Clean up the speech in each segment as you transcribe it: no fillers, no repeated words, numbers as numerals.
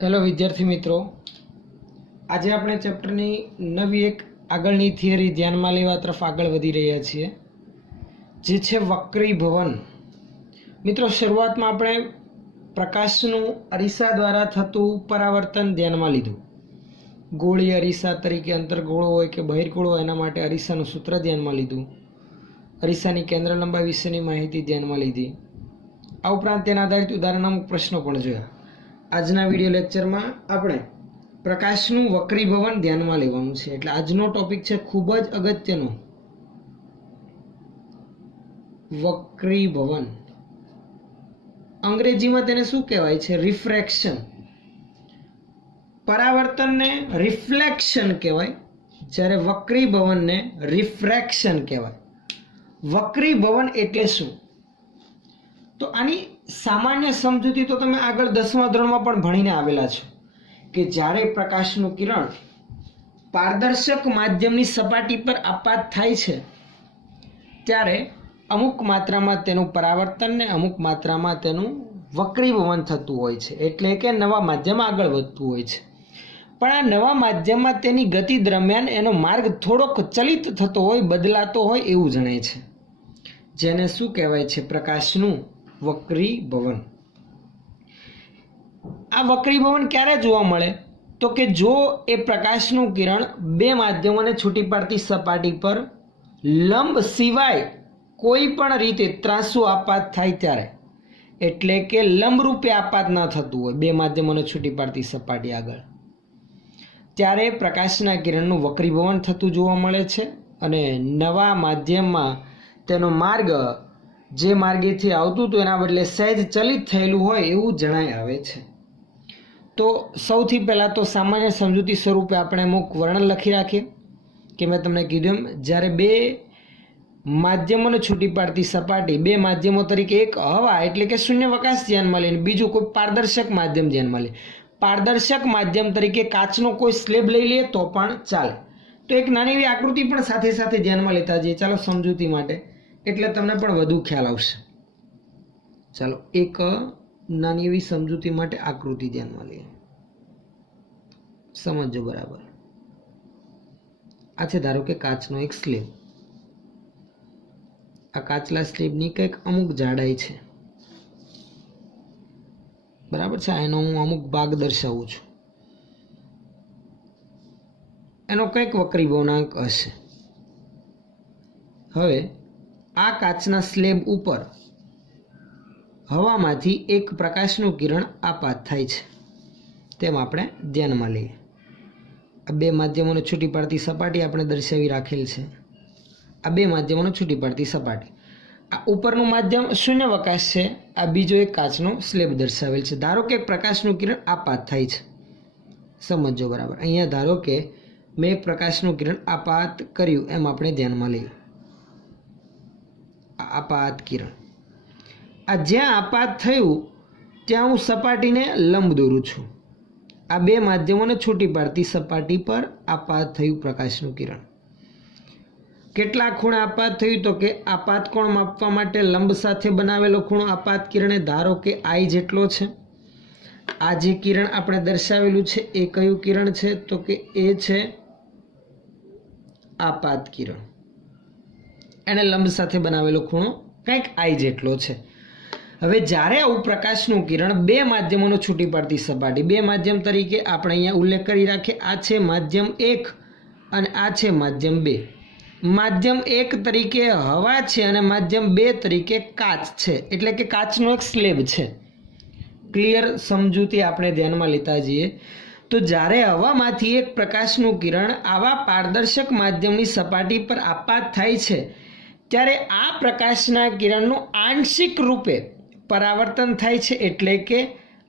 Hello વિદ્યાર્થી મિત્રો, આજે આપણે ચેપ્ટરની નવી એક આગળની થિયરી ધ્યાનમાં લેવા તરફ આગળ વધી રહ્યા છીએ, જે છે વક્રીભવન. મિત્રો, શરૂઆતમાં આપણે પ્રકાશનું અરીસા દ્વારા થતું પરાવર્તન ધ્યાનમાં લીધું. ગોળી અરીસા તરીકે અંતર્ગોળો હોય કે બહિર્ગોળો હોય, એના માટે અરીસાનું સૂત્ર ધ્યાનમાં લીધું. અરીસાની કેન્દ્ર લંબાઈ વિશેની માહિતી ધ્યાનમાં લીધી. આ ઉપરાંત તેના આધારિત ઉદાહરણના અમુક પ્રશ્નો પણ જોયા. આજના વિડીયો લેક્ચરમાં આપણે પ્રકાશનું વક્રીભવન ધ્યાનમાં લેવાનું છે. એટલે આજનો ટોપિક છે ખૂબ જ અગત્યનો, વક્રીભવન. અંગ્રેજીમાં તેને શું કહેવાય છે? રિફ્રેક્શન. પરાવર્તનને રિફ્લેક્શન કહેવાય, જ્યારે વક્રીભવનને રિફ્રેક્શન કહેવાય. વક્રીભવન એટલે શું? તો આની સામાન્ય સમજૂતી તો તમે આગળ 10મા ધોરણમાં પણ ભણીને આવેલા છો કે જ્યારે પ્રકાશનું કિરણ પારદર્શક માધ્યમની સપાટી પર આપાત થાય છે, ત્યારે અમુક માત્રામાં તેનું પરાવર્તન ને અમુક માત્રામાં તેનું વક્રીભવન થતું હોય છે. એટલે કે નવા માધ્યમ આગળ વધતું હોય છે. પણ આ નવા માધ્યમમાં તેની ગતિ દરમિયાન એનો માર્ગ થોડોક ચલિત થતો હોય, બદલાતો હોય એવું જણાય છે, જેને શું કહેવાય છે? પ્રકાશનું વક્રીભવન. આ વક્રીભવન ક્યારે જોવા મળે? તો કે જો એ પ્રકાશનું કિરણ બે માધ્યમોને છૂટી પાડતી સપાટી પર લંબ સિવાય કોઈ પણ રીતે ત્રાંસુ આપાત થાય ત્યારે. એટલે કે લંબ રૂપે આપાત ના થતું હોય બે માધ્યમોને છૂટી પાડતી સપાટી આગળ, ત્યારે પ્રકાશના કિરણનું વક્રીભવન થતું જોવા મળે છે. અને નવા માધ્યમમાં તેનો માર્ગ જે માર્ગેથી આવતું હતું એના બદલે સહેજ ચલિત થયેલું હોય એવું જણાય આવે છે. તો સૌથી પહેલાં તો સામાન્ય સમજૂતી સ્વરૂપે આપણે અમુક વર્ણન લખી રાખીએ કે મેં તમને કીધું એમ, જ્યારે બે માધ્યમોને છૂટી પાડતી સપાટી, બે માધ્યમો તરીકે એક હવા એટલે કે શૂન્યાવકાશ ધ્યાનમાં લઈને બીજું કોઈ પારદર્શક માધ્યમ ધ્યાનમાં લે. પારદર્શક માધ્યમ તરીકે કાચનો કોઈ સ્લેબ લઈ લઈએ તો પણ ચાલે. તો એક નાની એવી આકૃતિ પણ સાથે સાથે ધ્યાનમાં લેતા જઈએ, ચાલો સમજૂતી માટે, એટલે તમને પણ વધુ ખ્યાલ આવશે. ચાલો એક નાની એવી સમજૂતી માટે આકૃતિ ધ્યાનમાં લઈએ, સમજો બરાબર. આ છે ધારો કે કાચનો એક સ્લેબ. આ કાચલા સ્લેબની કંઈક અમુક જાડાઈ છે, બરાબર છે. એનો હું અમુક ભાગ દર્શાવું છું. એનો કંઈક વક્રીભવનાંક હશે. હવે આ કાચના સ્લેબ ઉપર હવામાંથી એક પ્રકાશનું કિરણ આપાત થાય છે, તેમ આપણે ધ્યાનમાં લઈએ. આ બે માધ્યમોને છૂટી પાડતી સપાટી આપણે દર્શાવી રાખેલ છે. આ બે માધ્યમોને છૂટી પાડતી સપાટી, આ ઉપરનું માધ્યમ શૂન્યાવકાશ છે, આ બીજો એક કાચનો સ્લેબ દર્શાવેલ છે. ધારો કે પ્રકાશનું કિરણ આપાત થાય છે, સમજો બરાબર. અહીંયા ધારો કે મેં પ્રકાશનું કિરણ આપાત કર્યું એમ આપણે ધ્યાનમાં લઈએ. આપાત કિરણ, આ જ્યાં આપાત થયું ત્યાં હું સપાટીને લંબ દોરું છું. આ બે માધ્યમોને છૂટી પાડતી સપાટી પર આપાત થયું પ્રકાશનું કિરણ. કેટલા ખૂણા આપાત થયું? તો કે આપાત કોણ માપવા માટે લંબ સાથે બનાવેલો ખૂણો આપાત કિરણે ધારો કે I જેટલો છે. આ જે કિરણ આપણે દર્શાવેલું છે એ કયું કિરણ છે? તો કે એ છે આપાત કિરણ. એને લંબ સાથે બનાવેલો ખૂણો કંઈક I જેટલો છે. હવે જ્યારે આવું પ્રકાશનું કિરણ બે માધ્યમોનો છૂટી પાડતી સપાટી, બે માધ્યમ તરીકે આપણે અહીંયા ઉલ્લેખ કરી રાખીએ, આ છે માધ્યમ 1 અને આ છે માધ્યમ 2. માધ્યમ 1 તરીકે હવા છે અને માધ્યમ 2 તરીકે કાચ છે, એટલે કે કાચનો એક સ્લેબ છે. ક્લિયર સમજૂતી આપણે ધ્યાનમાં લેતા જઈએ. તો જ્યારે હવામાંથી એક પ્રકાશનું કિરણ આવા પારદર્શક માધ્યમની સપાટી પર આપાત થાય છે, ત્યારે આ પ્રકાશના કિરણનું આંશિક રૂપે પરાવર્તન થાય છે. એટલે કે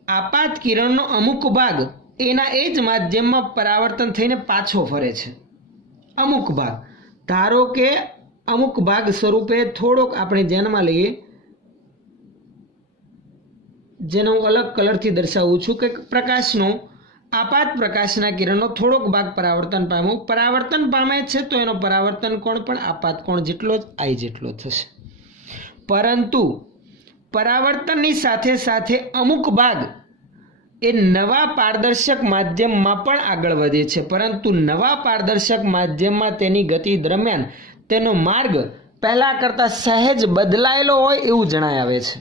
આપાત કિરણનો અમુક ભાગ એના એ જ માધ્યમમાં પરાવર્તન થઈને પાછો ફરે છે. અમુક ભાગ, ધારો કે અમુક ભાગ સ્વરૂપે થોડોક આપણે ધ્યાનમાં લઈએ, જેને હું અલગ કલરથી દર્શાવું છું કે પ્રકાશનો આપાત પ્રકાશના કિરણનો થોડોક ભાગ પરાવર્તન પામે છે, તો એનો પરાવર્તન કોણ પણ આપાત કોણ જેટલો જ I જેટલો થશે. પરંતુ પરાવર્તનની સાથે સાથે અમુક ભાગ એ નવા પારદર્શક માધ્યમમાં પણ આગળ વધે છે, પરંતુ નવા પારદર્શક માધ્યમમાં તેની ગતિ દરમિયાન તેનો માર્ગ પહેલા કરતાં સહેજ બદલાયેલો હોય એવું જણાય આવે છે.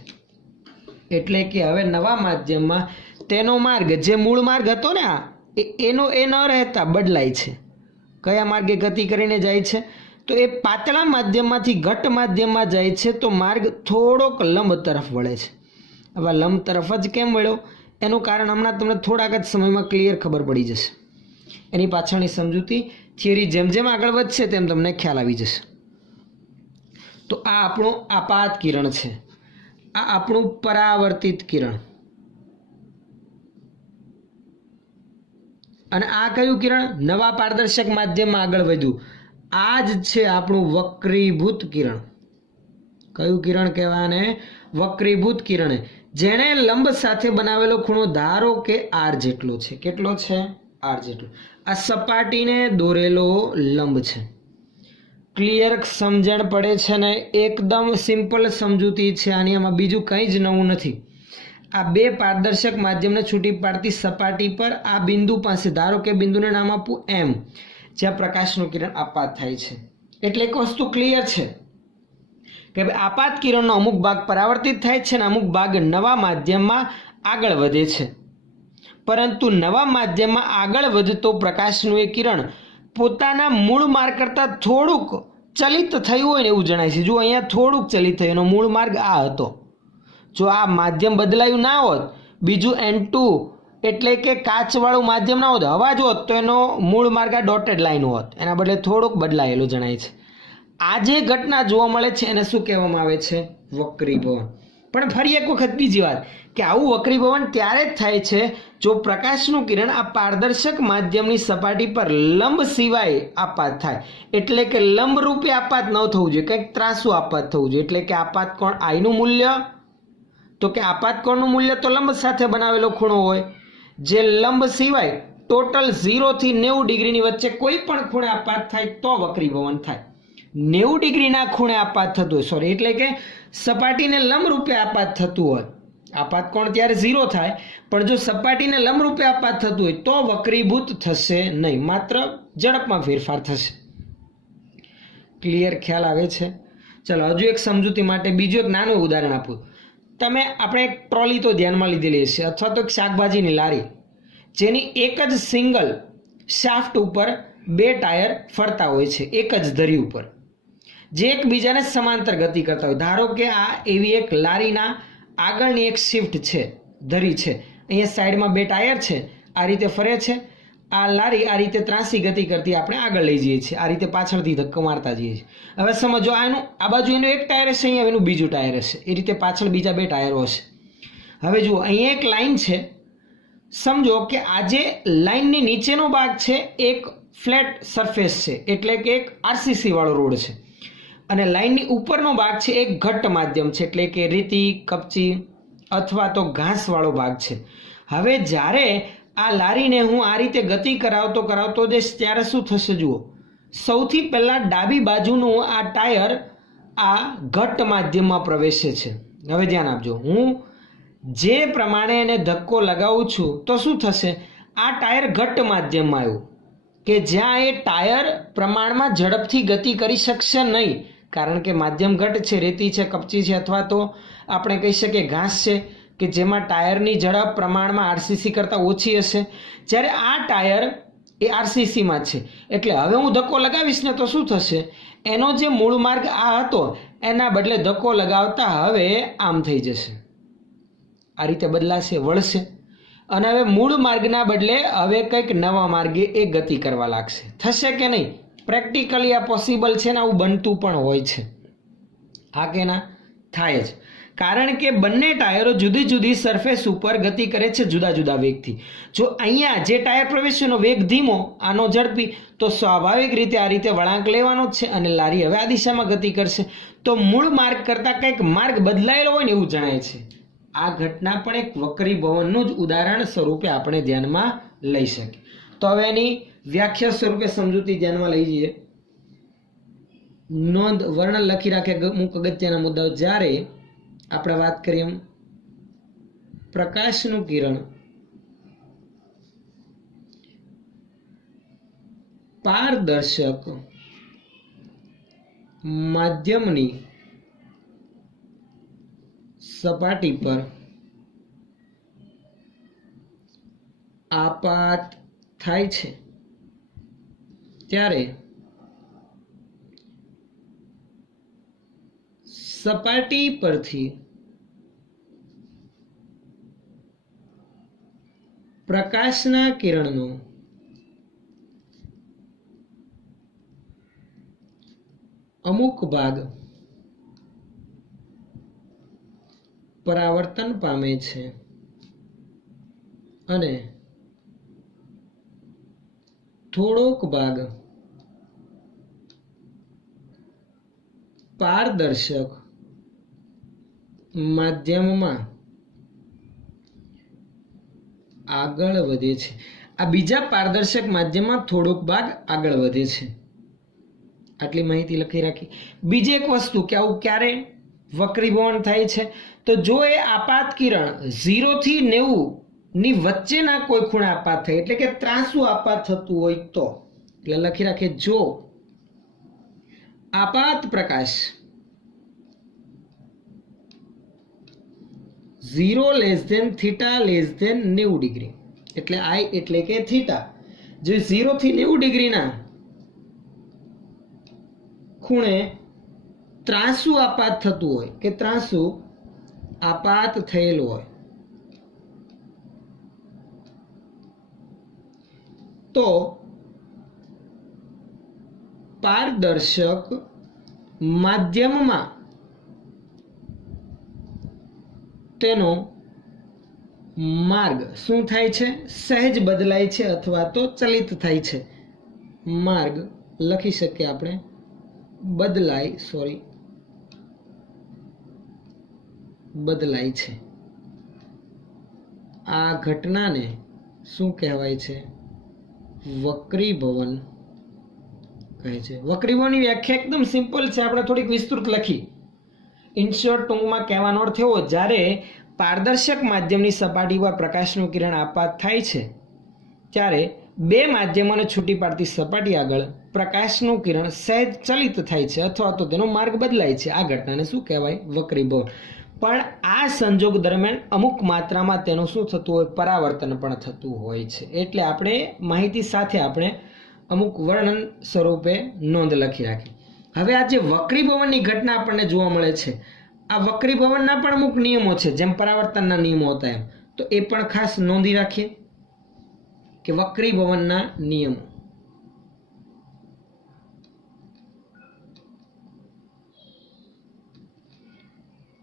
એટલે કે હવે નવા માધ્યમમાં તેનો માર્ગ જે મૂળ માર્ગ હતો ને એનો એ ન રહેતા બદલાય છે. કયા માર્ગે ગતિ કરીને જાય છે? તો એ પાતળા માધ્યમમાંથી ઘટ્ટ માધ્યમમાં જાય છે, તો માર્ગ થોડોક લંબ તરફ વળે છે. હવે લંબ તરફ જ કેમ વળ્યો એનું કારણ હમણાં તમને થોડાક જ સમયમાં ક્લિયર ખબર પડી જશે. એની પાછળની સમજૂતી થિયરી જેમ જેમ આગળ વધશે તેમ તમને ખ્યાલ આવી જશે. તો આ આપણું આપાત કિરણ છે, આ આપણું પરાવર્તિત કિરણ, અને આ કયું કિરણ? નવા પારદર્શક માધ્યમમાં આગળ વધ્યું. આ જ છે આપણું વક્રીભૂત કિરણ. કયું કિરણ કહેવાય આને? વક્રીભૂત કિરણ, જેણે લંબ સાથે બનાવેલો ખૂણો ધારો કે આર જેટલો છે. કેટલો છે? આર જેટલો. આ સપાટીને દોરેલો લંબ છે. ક્લિયર સમજણ પડે છે ને? એકદમ સિમ્પલ સમજૂતી છે આની, આમાં બીજું કંઈ જ નવું નથી. આ બે પારદર્શક માધ્યમને છૂટી પાડતી સપાટી પર આ બિંદુ પાસે, ધારો કે બિંદુને નામ આપું એમ, જ્યાં પ્રકાશનું કિરણ આપાત થાય છે. એટલે એક વસ્તુ ક્લિયર છે કે આપાત કિરણનો અમુક ભાગ પરાવર્તિત થાય છે અને અમુક ભાગ નવા માધ્યમમાં આગળ વધે છે. પરંતુ નવા માધ્યમમાં આગળ વધતો પ્રકાશનું એ કિરણ પોતાના મૂળ માર્ગ કરતાં થોડુંક ચલિત થયું હોય ને એવું જણાય છે. જો અહીંયા થોડુંક ચલિત થયું, એનો મૂળ માર્ગ આ હતો. જો આ માધ્યમ બદલાયું ના હોત, બીજું N2 એટલે કે કાચવાળું માધ્યમ ના હોત, હવા જ હોત, તો એનો મૂળ માર્ગ આ ડોટેડ લાઈન હોત. એના બદલે થોડુંક બદલાયેલું જણાય છે. આ જે ઘટના જોવા મળે છે એને શું કહેવામાં આવે છે? વક્રીભવન. પણ ફરી એક વખત બીજી વાત કે આવું વક્રીભવન ત્યારે જ થાય છે જો પ્રકાશનું કિરણ આ પારદર્શક માધ્યમની સપાટી પર લંબ સિવાય આપાત થાય. એટલે કે લંબ રૂપે આપાત ન થવું જોઈએ, કંઈક ત્રાસું આપાત થવું જોઈએ. એટલે કે આપાત કોણ આઈનું મૂલ્ય, તો કે આપાત કોણનું મૂલ્ય તો લંબ સાથે બનાવેલો ખૂણો હોય, જે લંબ સિવાય ટોટલ 0 થી 90 ડિગ્રીની વચ્ચે કોઈ પણ ખૂણે આપાત થાય તો વક્રીભવન થાય. 90 ડિગ્રીના ખૂણે આપાત થતું હોય, સોરી, એટલે કે સપાટીને લંબ રૂપે આપાત થતું હોય, આપાત કોણ ત્યારે 0 થાય, પણ જો સપાટીને લંબ રૂપે આપાત થતું હોય તો વક્રીભૂત થશે નહીં, માત્ર ઝડપમાં ફેરફાર થશે. ક્લિયર ખ્યાલ આવે છે? ચલો હજુ એક સમજૂતી માટે બીજું એક નાનું ઉદાહરણ આપું. આપણે એક ટ્રોલી તો ધ્યાનમાં લીધેલી હશે, અથવા તો એક શાકભાજીની લારી, જેની એક જ સિંગલ શાફ્ટ ઉપર બે ટાયર ફરતા હોય છે એક જ ધરી ઉપર, જે એકબીજાને સમાંતર ગતિ કરતા હોય. ધારો કે આ એવી એક લારીના આગળની એક શિફ્ટ છે, ધરી છે. અહીંયા સાઈડમાં બે ટાયર છે, આ રીતે ફરે છે. આ લારી આ રીતે ત્રાસી ગતિ કરતી આપણે આગળ લઈ જઈએ છીએ, આ રીતે પાછળથી ધક્કો મારતા જઈએ છીએ. હવે સમજો આ બાજુ એનું એક ટાયર હશે, અહીંયા એનું બીજું ટાયર હશે, એ રીતે પાછળ બીજા બે ટાયરો હશે. હવે જુઓ, અહીંયા એક લાઈન છે. સમજો કે આ જે લાઈનની નીચેનો ભાગ છે એક ફ્લેટ સરફેસ છે, એટલે કે એક આરસીસી વાળો રોડ છે, અને લાઈનની ઉપરનો ભાગ છે એક ઘટ્ટ માધ્યમ છે, એટલે કે રેતી, કપચી અથવા તો ઘાસ વાળો ભાગ છે. હવે જ્યારે આ લારીને હું આ રીતે ગતિ કરાવતો જઈશ ત્યારે શું થશે? જુઓ, સૌથી પહેલા ડાબી બાજુનું આ ટાયર આ ઘટ્ટ માધ્યમમાં પ્રવેશે છે. હવે ધ્યાન આપજો, હું જે પ્રમાણે એને ધક્કો લગાવું છું તો શું થશે? આ ટાયર ઘટ્ટ માધ્યમમાં આવ્યું, કે જ્યાં એ ટાયર પ્રમાણમાં ઝડપથી ગતિ કરી શકશે નહીં, કારણ કે માધ્યમ ઘટ્ટ છે, રેતી છે, કપચી છે, અથવા તો આપણે કહી શકીએ ઘાસ છે, કે જેમાં ટાયરની ઝડપ પ્રમાણમાં આરસીસી કરતાં ઓછી હશે. જ્યારે આ ટાયર એ આરસીસીમાં છે, એટલે હવે હું ધક્કો લગાવીશ ને તો શું થશે? એનો જે મૂળ માર્ગ આ હતો એના બદલે ધક્કો લગાવતા હવે આમ થઈ જશે, આ રીતે બદલાશે, વળશે, અને હવે મૂળ માર્ગના બદલે હવે કંઈક નવા માર્ગે એ ગતિ કરવા લાગશે. થશે કે નહીં? પ્રેક્ટિકલી આ પોસિબલ છે ને, આવું બનતું પણ હોય છે. હા કે ના? થાય જ, કારણ કે બંને ટાયરો જુદી જુદી સરફેસ ઉપર ગતિ કરે છે જુદા જુદા વેગથી. જો અહીંયા જે ટાયર પ્રવેશ્યનો વેગ ધીમો, આનો ઝડપી, તો સ્વાભાવિક રીતે આ રીતે વળાંક લેવાનો જ છે, અને લારી હવે આ દિશામાં ગતિ કરશે, તો મૂળ માર્ગ કરતાં કંઈક માર્ગ બદલાયેલો હોય ને એવું જણાય છે. આ ઘટના પણ એક વક્રીભવનનું જ ઉદાહરણ સ્વરૂપે આપણે ધ્યાનમાં લઈ શકીએ. તો હવે એની વ્યાખ્યા સ્વરૂપે સમજૂતી ધ્યાનમાં લઈ જઈએ. નોંધ, વર્ણન લખી રાખે અમુક અગત્યના મુદ્દાઓ. જ્યારે આપણે વાત કરીએ પ્રકાશનું કિરણ પારદર્શક માધ્યમની સપાટી પર આપાત થાય છે ત્યારે સપાટી પરથી પ્રકાશના કિરણનો અમુક ભાગ પરાવર્તન પામે છે અને થોડોક ભાગ પારદર્શક માધ્યમમાં આગળ વધે છે. આ બીજા પારદર્શક માધ્યમમાં થોડોક ભાગ આગળ વધે છે. આટલી માહિતી લખી રાખી. બીજી એક વસ્તુ કે આવું ક્યારે વક્રીભવન થાય છે, તો જો એ આપાત કિરણ 0 થી 90 ની વચ્ચેના કોઈ ખૂણે આપાત થાય, એટલે કે ત્રાંસુ આપાત થતું હોય તો, એટલે લખી રાખીએ, જો આપાત પ્રકાશ 0 less than theta less than 90 degree, એટલે I એટલે કે થીટા, જે 0 થી 90 ડિગ્રીના ખૂણે ત્રાંસુ આપાત થતું હોય કે ત્રાંસુ આપાત થયેલું હોય તો પારદર્શક માધ્યમમાં તેનો માર્ગ શું થાય છે? સહેજ બદલાય છે અથવા તો ચલિત થાય છે. માર્ગ લખી શકીએ આપણે બદલાય છે. આ ઘટનાને શું કહેવાય છે? વક્રીભવન કહે છે. વક્રીભવનની વ્યાખ્યા એકદમ સિમ્પલ છે, આપણે થોડીક વિસ્તૃત લખી. ઇન શોર્ટ, ટૂંકમાં કહેવાનો અર્થ એવો, જ્યારે પારદર્શક માધ્યમની સપાટી પર પ્રકાશનું કિરણ આપાત થાય છે ત્યારે બે માધ્યમોને છૂટી પાડતી સપાટી આગળ પ્રકાશનું કિરણ સહેજ ચલિત થાય છે અથવા તો તેનો માર્ગ બદલાય છે. આ ઘટનાને શું કહેવાય? વક્રીભવન. પણ આ સંજોગ દરમિયાન અમુક માત્રામાં તેનું શું થતું હોય? પરાવર્તન પણ થતું હોય છે. એટલે આપણે માહિતી સાથે આપણે અમુક વર્ણન સ્વરૂપે નોંધ લખી રાખી. હવે આ જે વક્રીભવનની ઘટના આપણને જોવા મળે છે, આ વક્રીભવનના પણ અમુક નિયમો છે, જેમ પરાવર્તનના નિયમો હતા એમ, તો એ પણ ખાસ નોંધી રાખીએ કે વક્રીભવનના નિયમો.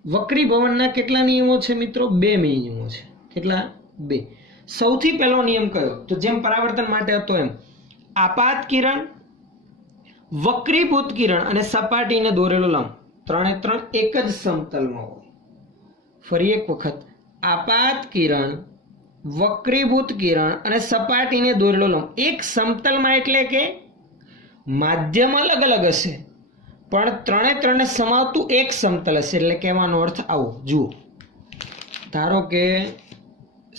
વક્રીભવનના કેટલા નિયમો છે મિત્રો? 2 નિયમો છે. કેટલા? 2. સૌથી પહેલો નિયમ કયો? તો જેમ પરાવર્તન માટે હતો એમ, આપાત કિરણ, વક્રીભૂત કિરણ અને સપાટીને દોરેલો લંબ ત્રણે ત્રણ એક જ સમતલમાં હોય. ફરી એક વખત, આપાત કિરણ, વક્રીભૂત કિરણ અને સપાટીને દોરેલો લંબ એક સમતલમાં, એટલે કે માધ્યમ અલગ અલગ હશે પણ ત્રણે ત્રણને સમાવતું એક સમતલ હશે. એટલે કહેવાનો અર્થ આવો. જુઓ, ધારો કે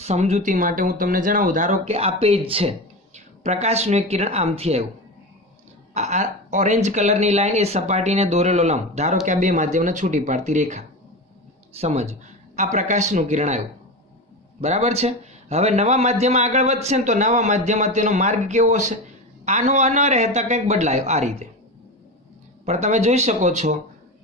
સમજૂતી માટે હું તમને જણાવું, ધારો કે આ પેજ છે, પ્રકાશનું એક કિરણ આમથી આવ્યું, આ ઓરેન્જ કલરની લાઈન એ સપાટીને દોરેલો લંબ, ધારો કે આ બે માધ્યમને છૂટી પાડતી રેખા. સમજો, આ પ્રકાશનું કિરણ આવ્યું, બરાબર છે. હવે નવા માધ્યમાં આગળ વધશે ને તો નવા માધ્યમાં તેનો માર્ગ કેવો હશે? આનો ન રહેતા કંઈક બદલાયો આ રીતે. પણ તમે જોઈ શકો છો,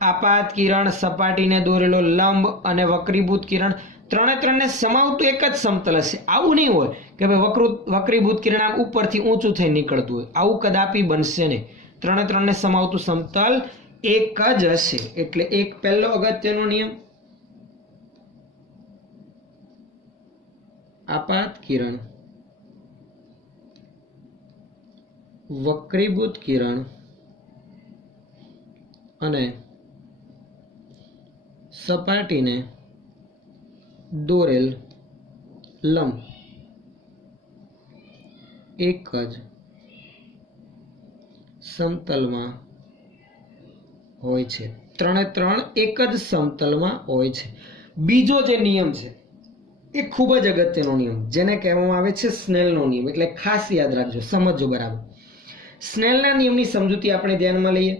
આપાત કિરણ, સપાટીને દોરેલો લંબ અને વક્રીભૂત કિરણ ત્રણે ત્રણને સમાવતું એક જ સમતલ હશે. આવું નહીં હોય કે ભાઈ વક્રીભૂત કિરણ આમ ઉપરથી ઊંચું થઈ નીકળતું હોય, આવું કદાપી બનશે નહીં. ત્રણે ત્રણને સમાવતું સમતલ એક જ હશે. એટલે એક પહેલો અગત્યનો નિયમ, આપાત કિરણ, વક્રીભૂત કિરણ અને સપાટીને દોરેલ લંબ એક જ સમતલમાં હોય છે. ત્રણે ત્રણ એક જ સમતલમાં હોય છે. બીજો જે નિયમ છે એ ખૂબ જ અગત્યનો નિયમ, જેને કહેવામાં આવે છે સ્નેલનો નિયમ. એટલે ખાસ યાદ રાખજો, સમજો બરાબર. સ્નેલના નિયમની સમજૂતી આપણે ધ્યાનમાં લઈએ.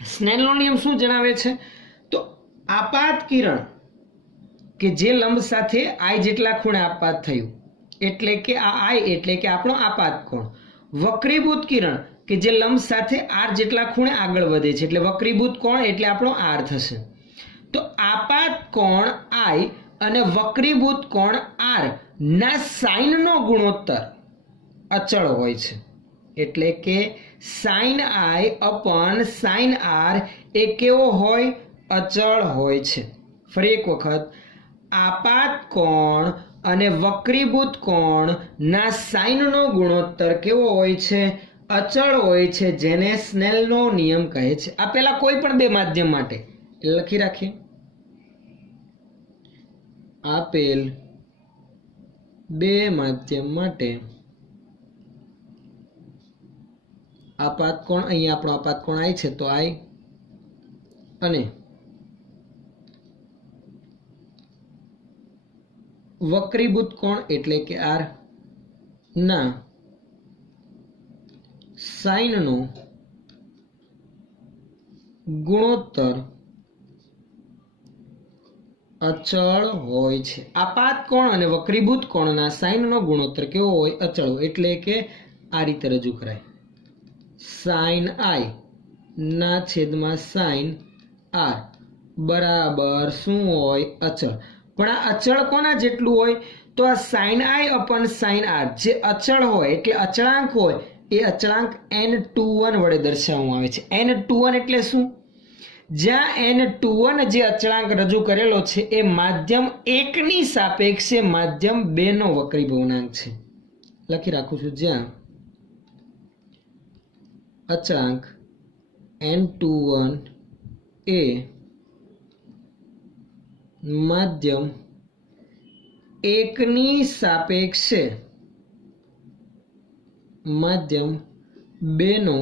સ્નેલનો નિયમ શું જણાવે છે? તો આપાત કિરણ કે જે લંબ સાથે આઈ જેટલા ખૂણે આપાત થયું, એટલે કે આ આઈ એટલે કે આપણો આપાત કોણ. વક્રીભૂત કિરણ કે જે લંબ સાથે આર જેટલા ખૂણે આગળ વધે છે, એટલે વક્રીભૂત કોણ એટલે આપણો આર થશે. તો આપાત કોણ આઈ અને વક્રીભૂત કોણ આર ના સાઇનનો ગુણોત્તર અચળ હોય છે, એટલે કે સાઇન આઈ અપન સાઇન આર એ કેવો હોય? અચળ હોય છે. ફરી એક વખત, આપાત કોણ અને વક્રીભૂત કોણ ના સાઇનનો ગુણોત્તર કેવો હોય છે? અચળ હોય છે, જેને સ્નેલનો નિયમ કહે છે. આ પહેલા કોઈ પણ બે માધ્યમ માટે લખી રાખીએ. આપેલ બે માધ્યમ માટે આપાત કોણ, અહીંયા આપણો આપાત કોણ આઈ છે, તો આઈ અને વક્રીભૂત કોણ એટલે કે આર ના સાઇનનો ગુણોત્તર અચળ હોય છે. આપાત કોણ અને વક્રીભૂત કોણના સાઇનનો ગુણોત્તર કેવો હોય? અચળ હોય. એટલે કે આ રીતે રજૂ કરાય. સાઇન આઈ ના છેદમાં સાઇન આર બરાબર શું હોય? અચળ. પણ આ અચળ કોના જેટલું હોય? તો આ સાઇન આઈ અપન સાઇન આર જે અચળ હોય એટલે અચળાંક હોય, એ અચળાંક n21 વડે દર્શાવવામાં આવે છે. n21 એટલે શું? જ્યાં n21 જે અચળાંક રજૂ કરેલો છે એ માધ્યમ 1 ની સાપેક્ષે માધ્યમ 2 નો વક્રીભવનાંક છે. લખી રાખું છું. જ્યાં અચળાંક n21 એ માધ્યમ 1 ની સાપેક્ષે માધ્યમ 2 નો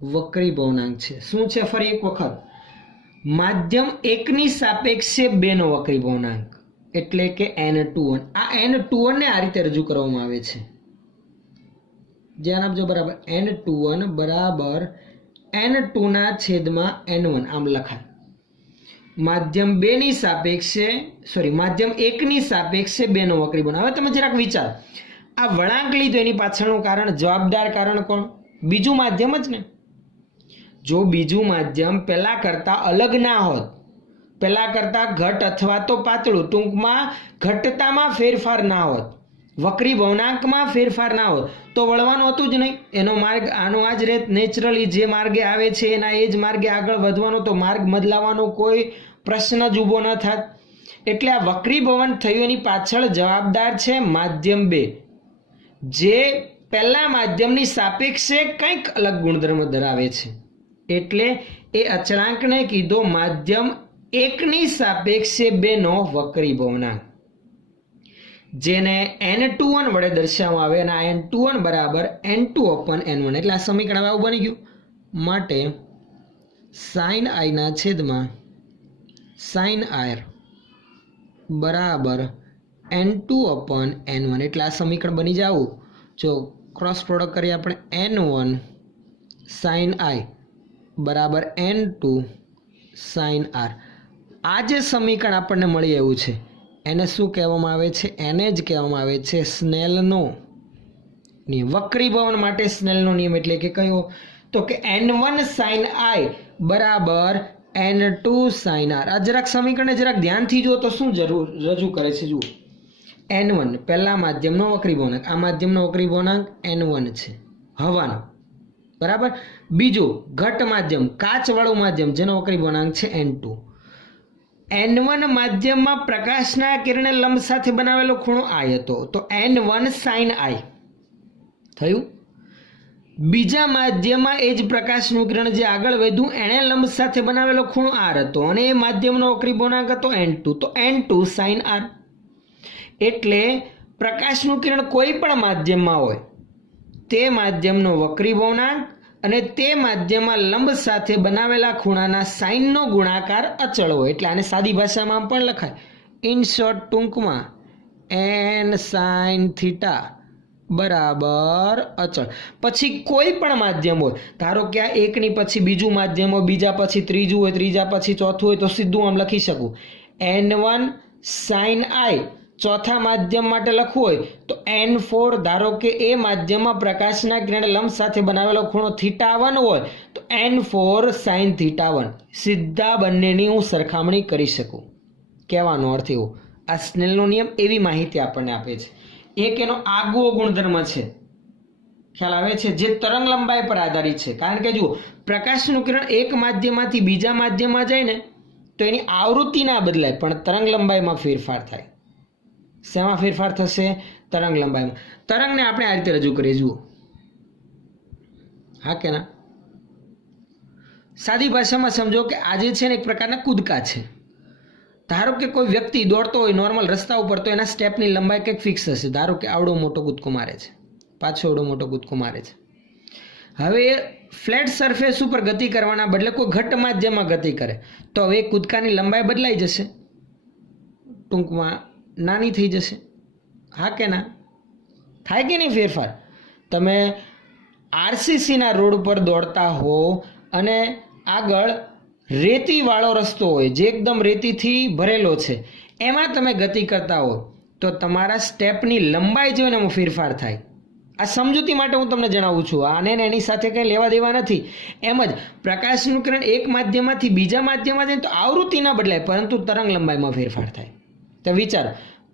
વક્રીભવનાંક છે. શું છે? ફરી એક વખત, માધ્યમ 1 ની સાપેક્ષે 2 નો વક્રીભવનાંક એટલે કે n21. આ n21 ને આ રીતે રજૂ કરવામાં આવે છે. ધ્યાન આપજો. બરાબર, n21 બરાબર n2 ના છેદમાં n1 આમ લખાય. માધ્યમ 2 ની સાપેક્ષે માધ્યમ 1 ની સાપેક્ષે 2 નો વક્રીભવનાંક. હવે તમે જરાક વિચાર, આ વળાંક લીધો એની પાછળનું કારણ, જવાબદાર કારણ કોણ? બીજું માધ્યમ જ ને. જો બીજું માધ્યમ પહેલા કરતા અલગ ના હોત, પહેલા કરતા ઘટ અથવા તો પાતળું, ટૂંકમાં ઘટતામાં ફેરફાર ના હોત, વક્રીભવનાંકમાં ફેરફાર ના હોત, તો વળવાનું હતું જ નહીં. એનો માર્ગ આનો આ જ રહેત. નેચરલી જે માર્ગે આવે છે એના એ જ માર્ગે આગળ વધવાનો, તો માર્ગ બદલાવાનો કોઈ પ્રશ્ન જ ઊભો ન થાત. એટલે આ વક્રીભવન થયું એની પાછળ જવાબદાર છે માધ્યમ 2, જે પહેલા માધ્યમની સાપેક્ષે કંઈક અલગ ગુણધર્મ ધરાવે છે. એટલે એ અચળાંકને કીધો માધ્યમ 1 ની સાપેક્ષે 2 નો વક્રીભવનાંક, જેને n21 વડે દર્શાવવામાં આવે. અને આ n21 બરાબર n2 અપન n1. એટલે આ સમીકરણ આવું બની ગયું. માટે સાઇન આઈ ના છેદમાં સાઇન આર બરાબર n2 અપન n1. એટલે આ સમીકરણ બની જાવું. જો ક્રોસ પ્રોડક્ટ કરીએ આપણે, n1 સાઇન આઈ બરાબર n2 સાઇન આર. આ જે સમીકરણ આપણને મળી એવું છે એને શું કહેવામાં આવે છે? એને જ કહેવામાં આવે છે સ્નેલનો નિયમ. વક્રીભવન માટે સ્નેલનો નિયમ એટલે કે કયો? તો કે n1 સાઇન આઈ બરાબર n2 સાઇન આર. આ જરાક સમીકરણને જરાક ધ્યાનથી જુઓ તો શું રજૂ કરે છે? જુઓ, n1 પહેલા માધ્યમનો વક્રીભવનાંક, આ માધ્યમનો વક્રીભવનાંક n1 છે, હવાનો. બરાબર. બીજું ઘટ માધ્યમ, કાચવાળું માધ્યમ, જેનો વક્રીભવનાંક છે n2. n1 માધ્યમમાં પ્રકાશના કિરણે લંબ સાથે બનાવેલો ખૂણો આઈ હતો, તો n1 સાઇન આઈ થયું. બીજા માધ્યમમાં એ જ પ્રકાશનું કિરણ જે આગળ વધ્યું એણે લંબ સાથે બનાવેલો ખૂણો આર હતો, અને એ માધ્યમનો વક્રીભવનાંક હતો n2, તો n2 સાઇન આર. એટલે પ્રકાશનું કિરણ કોઈ પણ માધ્યમમાં હોય, તે માધ્યમનો વક્રીભવનાંક અને તે માધ્યમમાં લંબ સાથે બનાવેલા ખૂણાના સાઇનનો ગુણાકાર અચળ હોય. એટલે આને સાદી ભાષામાં પણ લખાય, ઇન શોર્ટ, ટૂંકમાં n સાઇન થીટા બરાબર અચળ. પછી કોઈ પણ માધ્યમ હોય, ધારો કે આ એકની પછી બીજું માધ્યમ હોય, બીજા પછી ત્રીજું હોય, ત્રીજા પછી ચોથું હોય, તો સીધું આમ લખી શકું N1 sin I. ચોથા માધ્યમ માટે લખવું હોય તો N4, ધારો કે એ માધ્યમમાં પ્રકાશના કિરણ લંબ સાથે બનાવેલો ખૂણો θ1 હોય તો N4 sin θ1. સીધા બંનેની હું સરખામણી કરી શકું. કહેવાનો અર્થ એવો, આ સ્નેલનો નિયમ એવી માહિતી આપણને આપે છે. એક એનો આગવો ગુણધર્મ છે, ખ્યાલ આવે છે, જે તરંગ લંબાઈ પર આધારિત છે. કારણ કે જુઓ, પ્રકાશનું કિરણ એક માધ્યમમાંથી બીજા માધ્યમમાં જાય ને તો એની આવૃત્તિ ના બદલાય, પણ તરંગ લંબાઈમાં ફેરફાર થાય. શેમાં ફેરફાર થશે? તરંગ લંબાઈમાં. તરંગને આપણે આ રીતે રજૂ કરીએ, જુઓ, હા કે ના? સાદી ભાષામાં સમજો કે આજે છે ને એક પ્રકારના કૂદકા છે. ધારો કે કોઈ વ્યક્તિ દોડતો હોય નોર્મલ રસ્તા ઉપર, તો એના સ્ટેપની લંબાઈ કંઈક ફિક્સ હશે. ધારો કે આવડો મોટો કૂદકો મારે છે, પાછો આવડો મોટો કૂદકો મારે છે. હવે ફ્લેટ સરફેસ ઉપર ગતિ કરવાના બદલે કોઈ ઘટ્ટ માધ્યમમાં ગતિ કરે તો હવે કૂદકાની લંબાઈ બદલાઈ જશે, ટૂંકમાં નાની થઈ જશે. હા કે ના? થાય કે નહીં ફેરફાર? તમે આરસીસીના રોડ પર દોડતા હો અને આગળ રેતીવાળો રસ્તો હોય જે એકદમ રેતીથી ભરેલો છે, એમાં તમે ગતિ કરતા હો તો તમારા સ્ટેપની લંબાઈ જોઈને એમાં ફેરફાર થાય. આ સમજૂતી માટે હું તમને જણાવું છું, આને એની સાથે કંઈ લેવા દેવા નથી. એમ જ પ્રકાશનું કિરણ એક માધ્યમમાંથી બીજા માધ્યમમાં જાય તો આવૃત્તિ ના બદલાય, પરંતુ તરંગ લંબાઈમાં ફેરફાર થાય. તો વિચારો,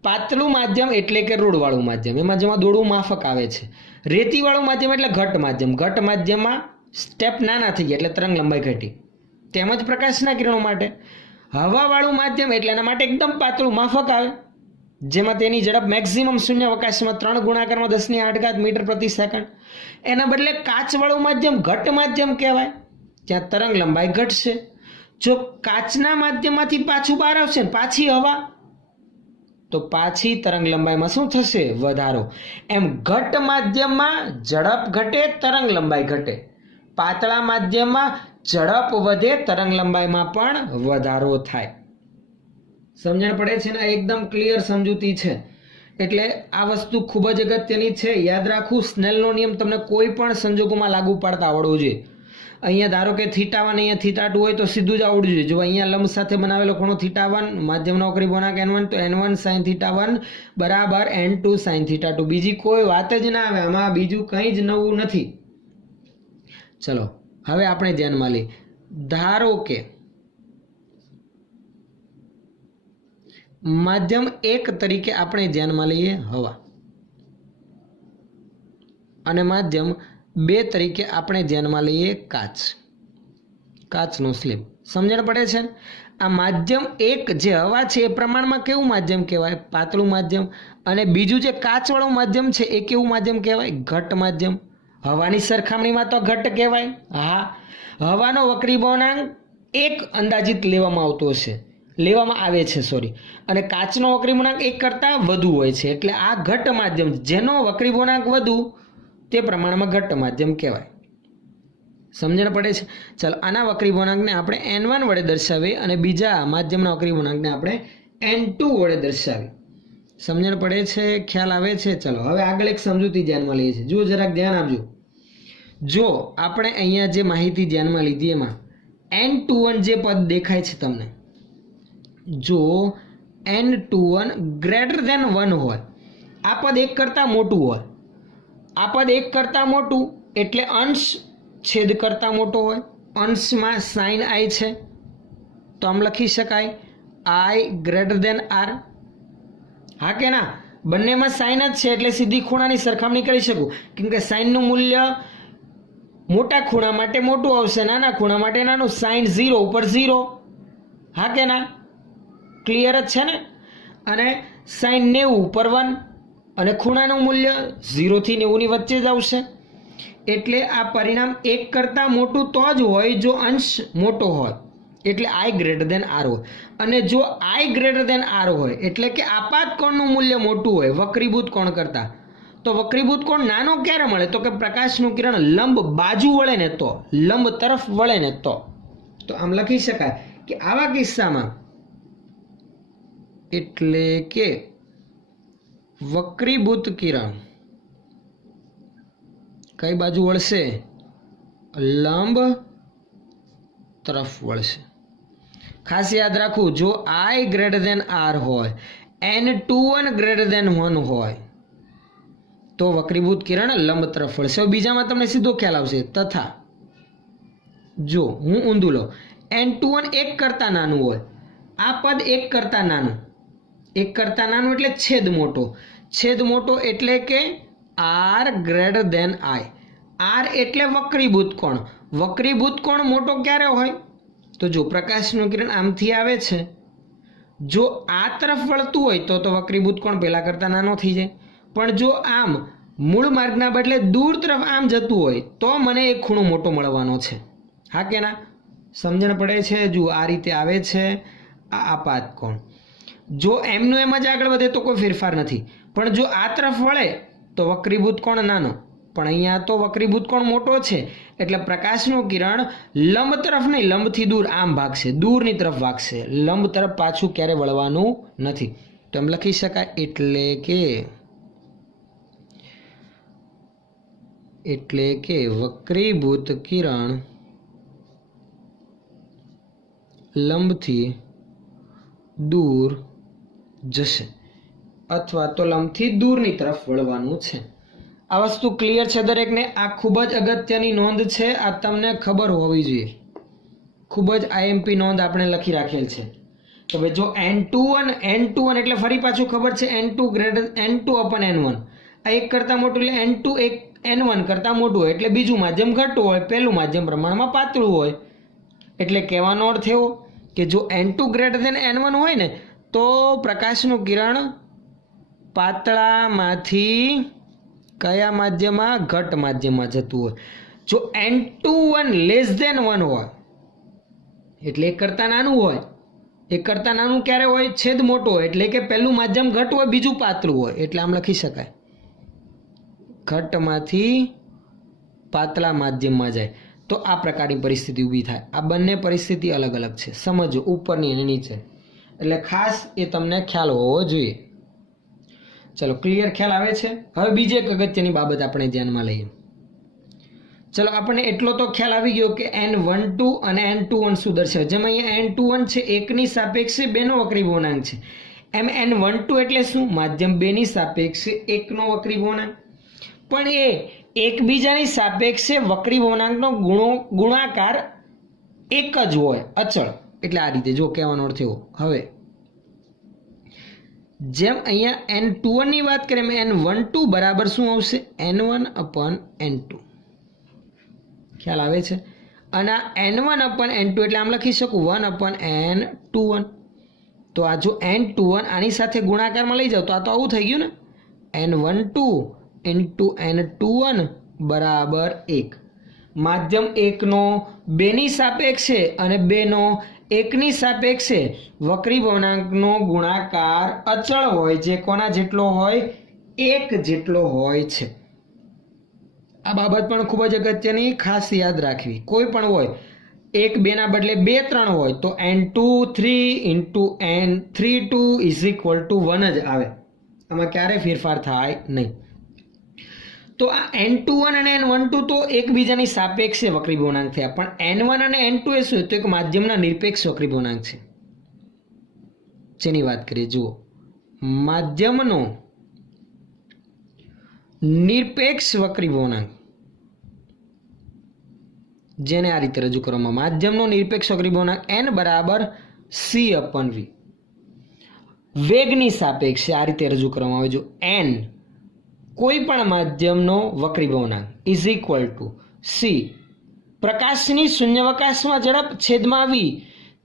પાતળું માધ્યમ એટલે કે રોડવાળું માધ્યમ, એમાં જેમાં દોડવું માફક આવે છે. રેતીવાળું માધ્યમ એટલે ઘટ્ટ માધ્યમ, ઘટ્ટ માધ્યમમાં સ્ટેપ નાના થઈ ગયા એટલે તરંગ લંબાઈ ઘટી. તેમજ પ્રકાશના કિરણો માટે હવાવાળું માધ્યમ એટલે એના માટે એકદમ પાતળું માફક આવે, જેમાં તેની ઝડપ મેક્સિમમ શૂન્યાવકાશમાં 3 ગુણાકારમાં 10⁸ મીટર પ્રતિ સેકન્ડ. એના બદલે કાચવાળું માધ્યમ ઘટ્ટ માધ્યમ કહેવાય, ત્યાં તરંગ લંબાઈ ઘટશે. જો કાચના માધ્યમમાંથી પાછું બહાર આવશે ને પાછી હવા, તો પાછી તરંગ લંબાઈમાં શું થશે? વધારો. એમ ઘટ્ટ માધ્યમમાં ઝડપ ઘટે, તરંગ લંબાઈ ઘટે. પાતળા માધ્યમમાં ઝડપ વધે, તરંગ લંબાઈમાં પણ વધારો થાય. સમજણ પડે છે ને? એકદમ ક્લિયર સમજૂતી છે. એટલે આ વસ્તુ ખૂબ જ અગત્યની છે. યાદ રાખવું, સ્નેલનો નિયમ તમને કોઈ પણ સંજોગોમાં લાગુ પાડતા આવડવો જોઈએ. અહીંયા ધારો કે θ1 અહીંયા θ2 હોય તો સીધું જ આવડવું જોઈએ. જો અહીંયા લંબ સાથે બનાવેલો ખૂણો θ1, માધ્યમનો વક્રી ગુણાંક N1, તો N1 sin θ1 બરાબર N2 sin θ2. બીજી કોઈ વાત જ ના આવે, આમાં બીજું કંઈ જ નવું નથી. ચલો હવે આપણે ધ્યાનમાં લઈએ. ધારો કે માધ્યમ 1 તરીકે આપણે ધ્યાનમાં લઈએ હવા, અને માધ્યમ 2 તરીકે આપણે ધ્યાનમાં લઈએ કાચનો સ્લેબ. સમજણ પડે છે? આ માધ્યમ 1 જે હવા છે એ પ્રમાણમાં કેવું માધ્યમ કહેવાય? પાતળું માધ્યમ. અને બીજું જે કાચવાળું માધ્યમ છે એ કેવું માધ્યમ કહેવાય? ઘટ્ટ માધ્યમ. હવાની સરખામણીમાં તો ઘટ્ટ કહેવાય. હા, હવાનો વક્રી ગુણાંક 1 અંદાજિત લેવામાં આવે છે અને કાચનો વક્રી ગુણાંક 1 કરતાં વધુ હોય છે. એટલે આ ઘટ્ટ માધ્યમ, જેનો વક્રી ગુણાંક વધુ તે પ્રમાણમાં ઘટ્ટ માધ્યમ કહેવાય. સમજણ પડે છે? ચાલો, આના વક્રી ગુણાંકને આપણે N1 વડે દર્શાવીએ અને બીજા માધ્યમના વક્રી ગુણાંકને આપણે N2 વડે દર્શાવીએ. સમજણ પડે છે? ખ્યાલ આવે છે? ચલો હવે આગળ એક સમજૂતી ધ્યાનમાં લઈએ છીએ. જુઓ, જરાક ધ્યાન આપજો. જો આપણે અહીંયા જે માહિતી ધ્યાનમાં લીધી એમાં N21 જે પદ દેખાય છે તમને, જો N21 ગ્રેટર ધેન 1 હોય, આ પદ 1 કરતાં મોટું હોય, આ પદ 1 કરતાં મોટું એટલે અંશ છેદ કરતાં મોટો હોય. અંશમાં sin I છે તો આમ લખી શકાય I ગ્રેટર ધેન R. હા કે ના? બંનેમાં સાઇન જ છે એટલે સીધી ખૂણાની સરખામણી કરી શકું, કેમ કે સાઇનનું મૂલ્ય મોટા ખૂણા માટે મોટું આવશે, નાના ખૂણા માટે નાનું. સાઇન 0 ઉપર 0. હા કે ના? ક્લિયર જ છે ને? અને સાઇન 90 ઉપર 1, અને ખૂણાનું મૂલ્ય 0 થી 90 ની વચ્ચે જ આવશે. એટલે આ પરિણામ 1 કરતાં મોટું તો જ હોય જો અંશ મોટો હોય, એટલે I ગ્રેટર ધેન R હોય. અને જો I ગ્રેટર ધેન R હોય એટલે કે આપાત કોણનું મૂલ્ય મોટું હોય વક્રીભૂત કોણ કરતાં, તો વક્રીભૂત કોણ નાનો ક્યારે મળે? તો કે પ્રકાશનું કિરણ લંબ બાજુ વળે ને તો, લંબ તરફ વળે ને તો આમ લખી શકાય કે આવા કિસ્સામાં એટલે કે વક્રીભૂત કિરણ કઈ બાજુ વળશે? લંબ તરફ વળશે. ખાસ યાદ રાખવું, જો I ગ્રેટર દેન R હોય, N21 ગ્રેટર દેન 1 હોય તો વક્રીભૂત કિરણ લંબ તરફ વળશે. બીજામાં તમને સીધો ખ્યાલ આવશે. તથા જો હું ઊંધું લો, N21 1 કરતાં નાનું હોય, આ પદ 1 કરતાં નાનું, 1 કરતાં નાનું એટલે છેદ મોટો, છેદ મોટો એટલે કે R greater than I. R એટલે વક્રીભૂત કોણ. વક્રીભૂત કોણ મોટો ક્યારે હોય? તો જો પ્રકાશનું કિરણ આમથી આવે છે, જો આ તરફ વળતું હોય તો વક્રીભૂત કોણ પહેલા કરતાં નાનો થઈ જાય. પણ જો આમ મૂળ માર્ગના બદલે દૂર તરફ આમ જતું હોય તો મને એક ખૂણો મોટો મળવાનો છે. હા કે ના? સમજણ પડે છે? જો આ રીતે આવે છે આ આપાત કોણ. જો એમનું એમ જ આગળ વધે તો કોઈ ફેરફાર નથી, પણ જો આ તરફ વળે તો વક્રીભૂત કોણ નાનો, પણ અહીંયા તો વક્રીભૂત કોણ મોટો છે. એટલે પ્રકાશનું કિરણ લંબ તરફ નહીં, લંબથી દૂર આમ ભાગશે, દૂરની તરફ ભાગશે, લંબ તરફ પાછું ક્યારે વળવાનું નથી. તો એમ લખી શકાય, એટલે કે વક્રીભૂત કિરણ લંબથી દૂર જશે અથવા તો લંબથી દૂરની તરફ વળવાનું છે. આ વસ્તુ ક્લિયર છે દરેકને? આ ખૂબ જ અગત્યની નોંધ છે, આ તમને ખબર હોવી જોઈએ. ખૂબ જ IMP નોંધ આપણે લખી રાખેલ છે કે ભાઈ જો N21 એટલે ફરી પાછું ખબર છે N2/N1, આ 1 કરતાં મોટું એટલે N2 N1 કરતાં મોટું હોય એટલે બીજું માધ્યમ ઘટતું હોય, પહેલું માધ્યમ પ્રમાણમાં પાતળું હોય. એટલે કહેવાનો અર્થ એવો કે જો N2 હોય ને તો પ્રકાશનું કિરણ પાતળામાંથી કયા માધ્યમમાં? ઘટ માધ્યમમાં જતું હોય. જો N21 હોય એટલે 1 કરતાં નાનું હોય, 1 કરતાં નાનું ક્યારે હોય? છેદ મોટો હોય એટલે કે પહેલું માધ્યમ ઘટ હોય, બીજું પાતળું હોય. એટલે આમ લખી શકાય, ઘટમાંથી પાતળા માધ્યમમાં જાય તો આ પ્રકારની પરિસ્થિતિ ઊભી થાય. આ બંને પરિસ્થિતિ અલગ અલગ છે, સમજો, ઉપરની અને નીચે. એટલે ખાસ એ તમને ખ્યાલ હોવો જોઈએ. ચલો, ક્લિયર ખ્યાલ આવે છે? હવે બીજી એક અગત્યની બાબત આપણે ધ્યાનમાં લઈએ. ચલો, આપણને એટલો તો ખ્યાલ આવી ગયો કે N12 અને N21 શું દર્શાવે. જેમ અહીંયા N21 છે 1 ની સાપેક્ષે 2 નો વક્રીભવનાંક છે, એમ N12 એટલે શું? માધ્યમ 2 ની સાપેક્ષે 1 નો વક્રીભવનાંક. પણ એ એકબીજાની સાપેક્ષે વક્રીભવનાંકનો ગુણાકાર એક જ હોય, અચળ. એટલે આ રીતે જો કહેવાનો અર્થ એવો. હવે જેમ અહીંયા N21 ની વાત કરીએ એમ N12 બરાબર શું આવશે? N1/N2. ખ્યાલ આવે છે? અને આ N1/N2 એટલે આમ લખી શકું 1/N21. તો આ જો N21 આની સાથે ગુણાકારમાં લઈ જાવ તો આ તો આવું થઈ ગયું ને, N12 × N21 બરાબર 1. માધ્યમ 1 નો 2 ની સાપેક્ષે અને 2 નો 1 ની સાપેક્ષે વક્રીભવનાંકનો ગુણાકાર અચળ હોય, જે કોના જેટલો હોય? 1 જેટલો હોય છે. આ બાબત પણ ખૂબ જ અગત્યની, ખાસ યાદ રાખવી. કોઈ પણ હોય 1 2 ના બદલે 2 3 હોય તો N23 × N32 = 1 જ આવે. આમાં ક્યારે ફેરફાર થાય નહીં. તો આ N21 અને N12 તો એકબીજાની સાપેક્ષે વક્રીભવનાંક થયા, પણ N1 અને N2 એ શું? તો એક માધ્યમના નિરપેક્ષ વક્રીભવનાંક છે. જેની વાત કરીએ, જુઓ, માધ્યમનો નિરપેક્ષ વક્રીભવનાંક, જેને આ રીતે રજૂ કરવામાં, માધ્યમનો નિરપેક્ષ વક્રીભવનાંક n બરાબર c/v. વેગની સાપેક્ષે આ રીતે રજૂ કરવામાં આવે. જો n કોઈ પણ માધ્યમનો વક્રીભવનાંક = c, પ્રકાશની શૂન્યાવકાશમાં ઝડપ છેદમાં v,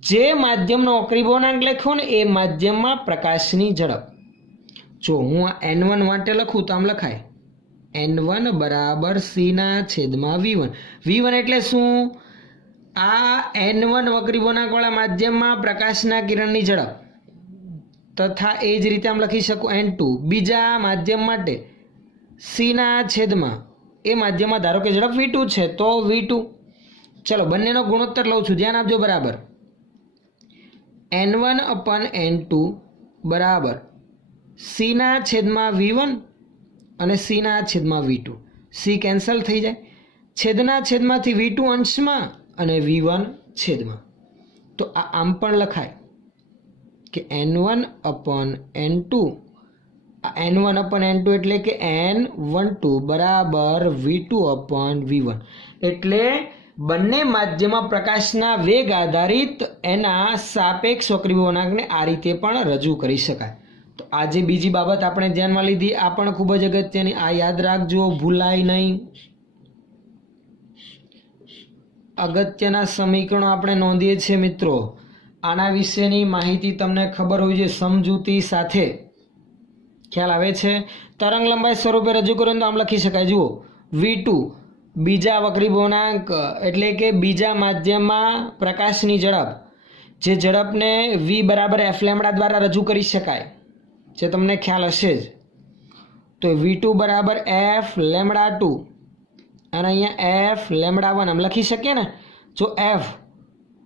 જે માધ્યમનો વક્રીભવનાંક લખ્યો ને એ માધ્યમમાં પ્રકાશની ઝડપ. જો હું આ n1 માટે લખું તો આમ લખાય n1 બરાબર c/v1. v1 એટલે શું? આ n1 વક્રીભવનાંકવાળા માધ્યમમાં પ્રકાશના કિરણની ઝડપ. તથા એ જ રીતે આમ લખી શકું n2 બીજા માધ્યમ માટે c/, એ માધ્યમમાં ધારો કે ઝડપ v2 છે તો v2. ચલો, બંનેનો ગુણોત્તર લઉં છું, ધ્યાન આપજો બરાબર. N1/N2 બરાબર c/v1 અને c/v2. સી કેન્સલ થઈ જાય, છેદના છેદમાંથી V2 અંશમાં અને V1 છેદમાં. તો આ આમ પણ લખાય કે N1/N2, આ N1/N2 એટલે કે N12 બરાબર V2/V1. એટલે બંને માધ્યમમાં પ્રકાશના વેગ આધારિત એના સાપેક્ષ વક્રી વળાંકને આ રીતે પણ રજૂ કરી શકાય. તો આ જે બીજી બાબત આપણે ધ્યાનમાં લીધી આ પણ ખૂબ જ અગત્યની, આ યાદ રાખજો, ભૂલાય નહીં. અગત્યના સમીકરણો આપણે નોંધીએ છીએ મિત્રો. આના વિશેની માહિતી તમને ખબર હોવી જોઈએ સમજૂતી સાથે. ખ્યાલ આવે છે? તરંગ લંબાઈ સ્વરૂપે રજૂ કરો તો આમ લખી શકાય. જુઓ, V2 બીજા વક્રી વળાંક એટલે કે બીજા માધ્યમમાં પ્રકાશની ઝડપ, જે ઝડપને V બરાબર f લેમ્બડા દ્વારા રજૂ કરી શકાય, જે તમને ખ્યાલ હશે જ. તો V2 બરાબર f લેમ્બડા 2 અને અહીંયા f લેમ્બડા 1 આમ લખી શકીએ ને. જો f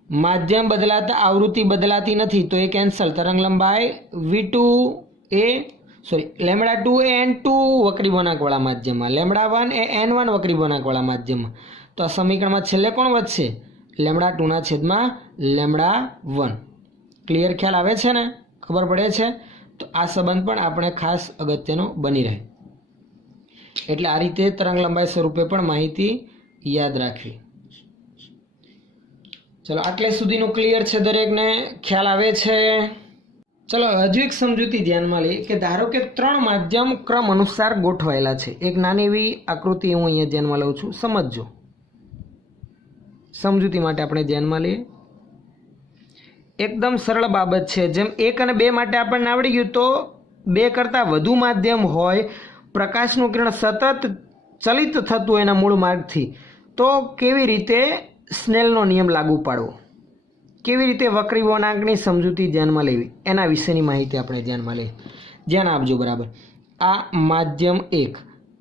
માધ્યમ બદલાતા આવૃત્તિ બદલાતી નથી તો એ કેન્સલ. તરંગ લંબાઈ V2 એ લેમ્બડા 2 એ N2 વક્રી વળાંકવાળા માધ્યમમાં, લેમ્બડા 1 એ N1 વક્રી વળાંકવાળા માધ્યમમાં. તો આ સમીકરણમાં છેલ્લે કોણ વધશે? લેમ્બડા 2 છેદમાં લેમ્બડા 1. ક્લિયર? ખ્યાલ આવે છે ને? ખબર પડે છે? તો આ સંબંધ પણ આપણે ખાસ અગત્યનો બની રહે. એટલે આ રીતે તરંગ લંબાઈ સ્વરૂપે પણ માહિતી યાદ રાખવી. ચલો, આટલે સુધીનું ક્લિયર છે? દરેકને ખ્યાલ આવે છે? ચલો હજુ એક સમજૂતી ધ્યાનમાં લઈએ કે ધારો કે 3 માધ્યમ ક્રમ અનુસાર ગોઠવાયેલા છે. એક નાની એવી આકૃતિ હું અહીંયા ધ્યાનમાં લઉં છું, સમજજો. સમજૂતી માટે આપણે ધ્યાનમાં લઈએ. એકદમ સરળ બાબત છે. જેમ 1 અને 2 માટે આપણને આવડી ગયું, તો 2 કરતાં વધુ માધ્યમ હોય, પ્રકાશનું કિરણ સતત ચલિત થતું એના મૂળ માર્ગથી, તો કેવી રીતે સ્નેલનો નિયમ લાગુ પાડવો, કેવી રીતે વક્રી વળાંકની સમજૂતી ધ્યાનમાં લેવી, એના વિશેની માહિતી આપણે ધ્યાનમાં લઈએ. ધ્યાન આપજો બરાબર. આ માધ્યમ 1,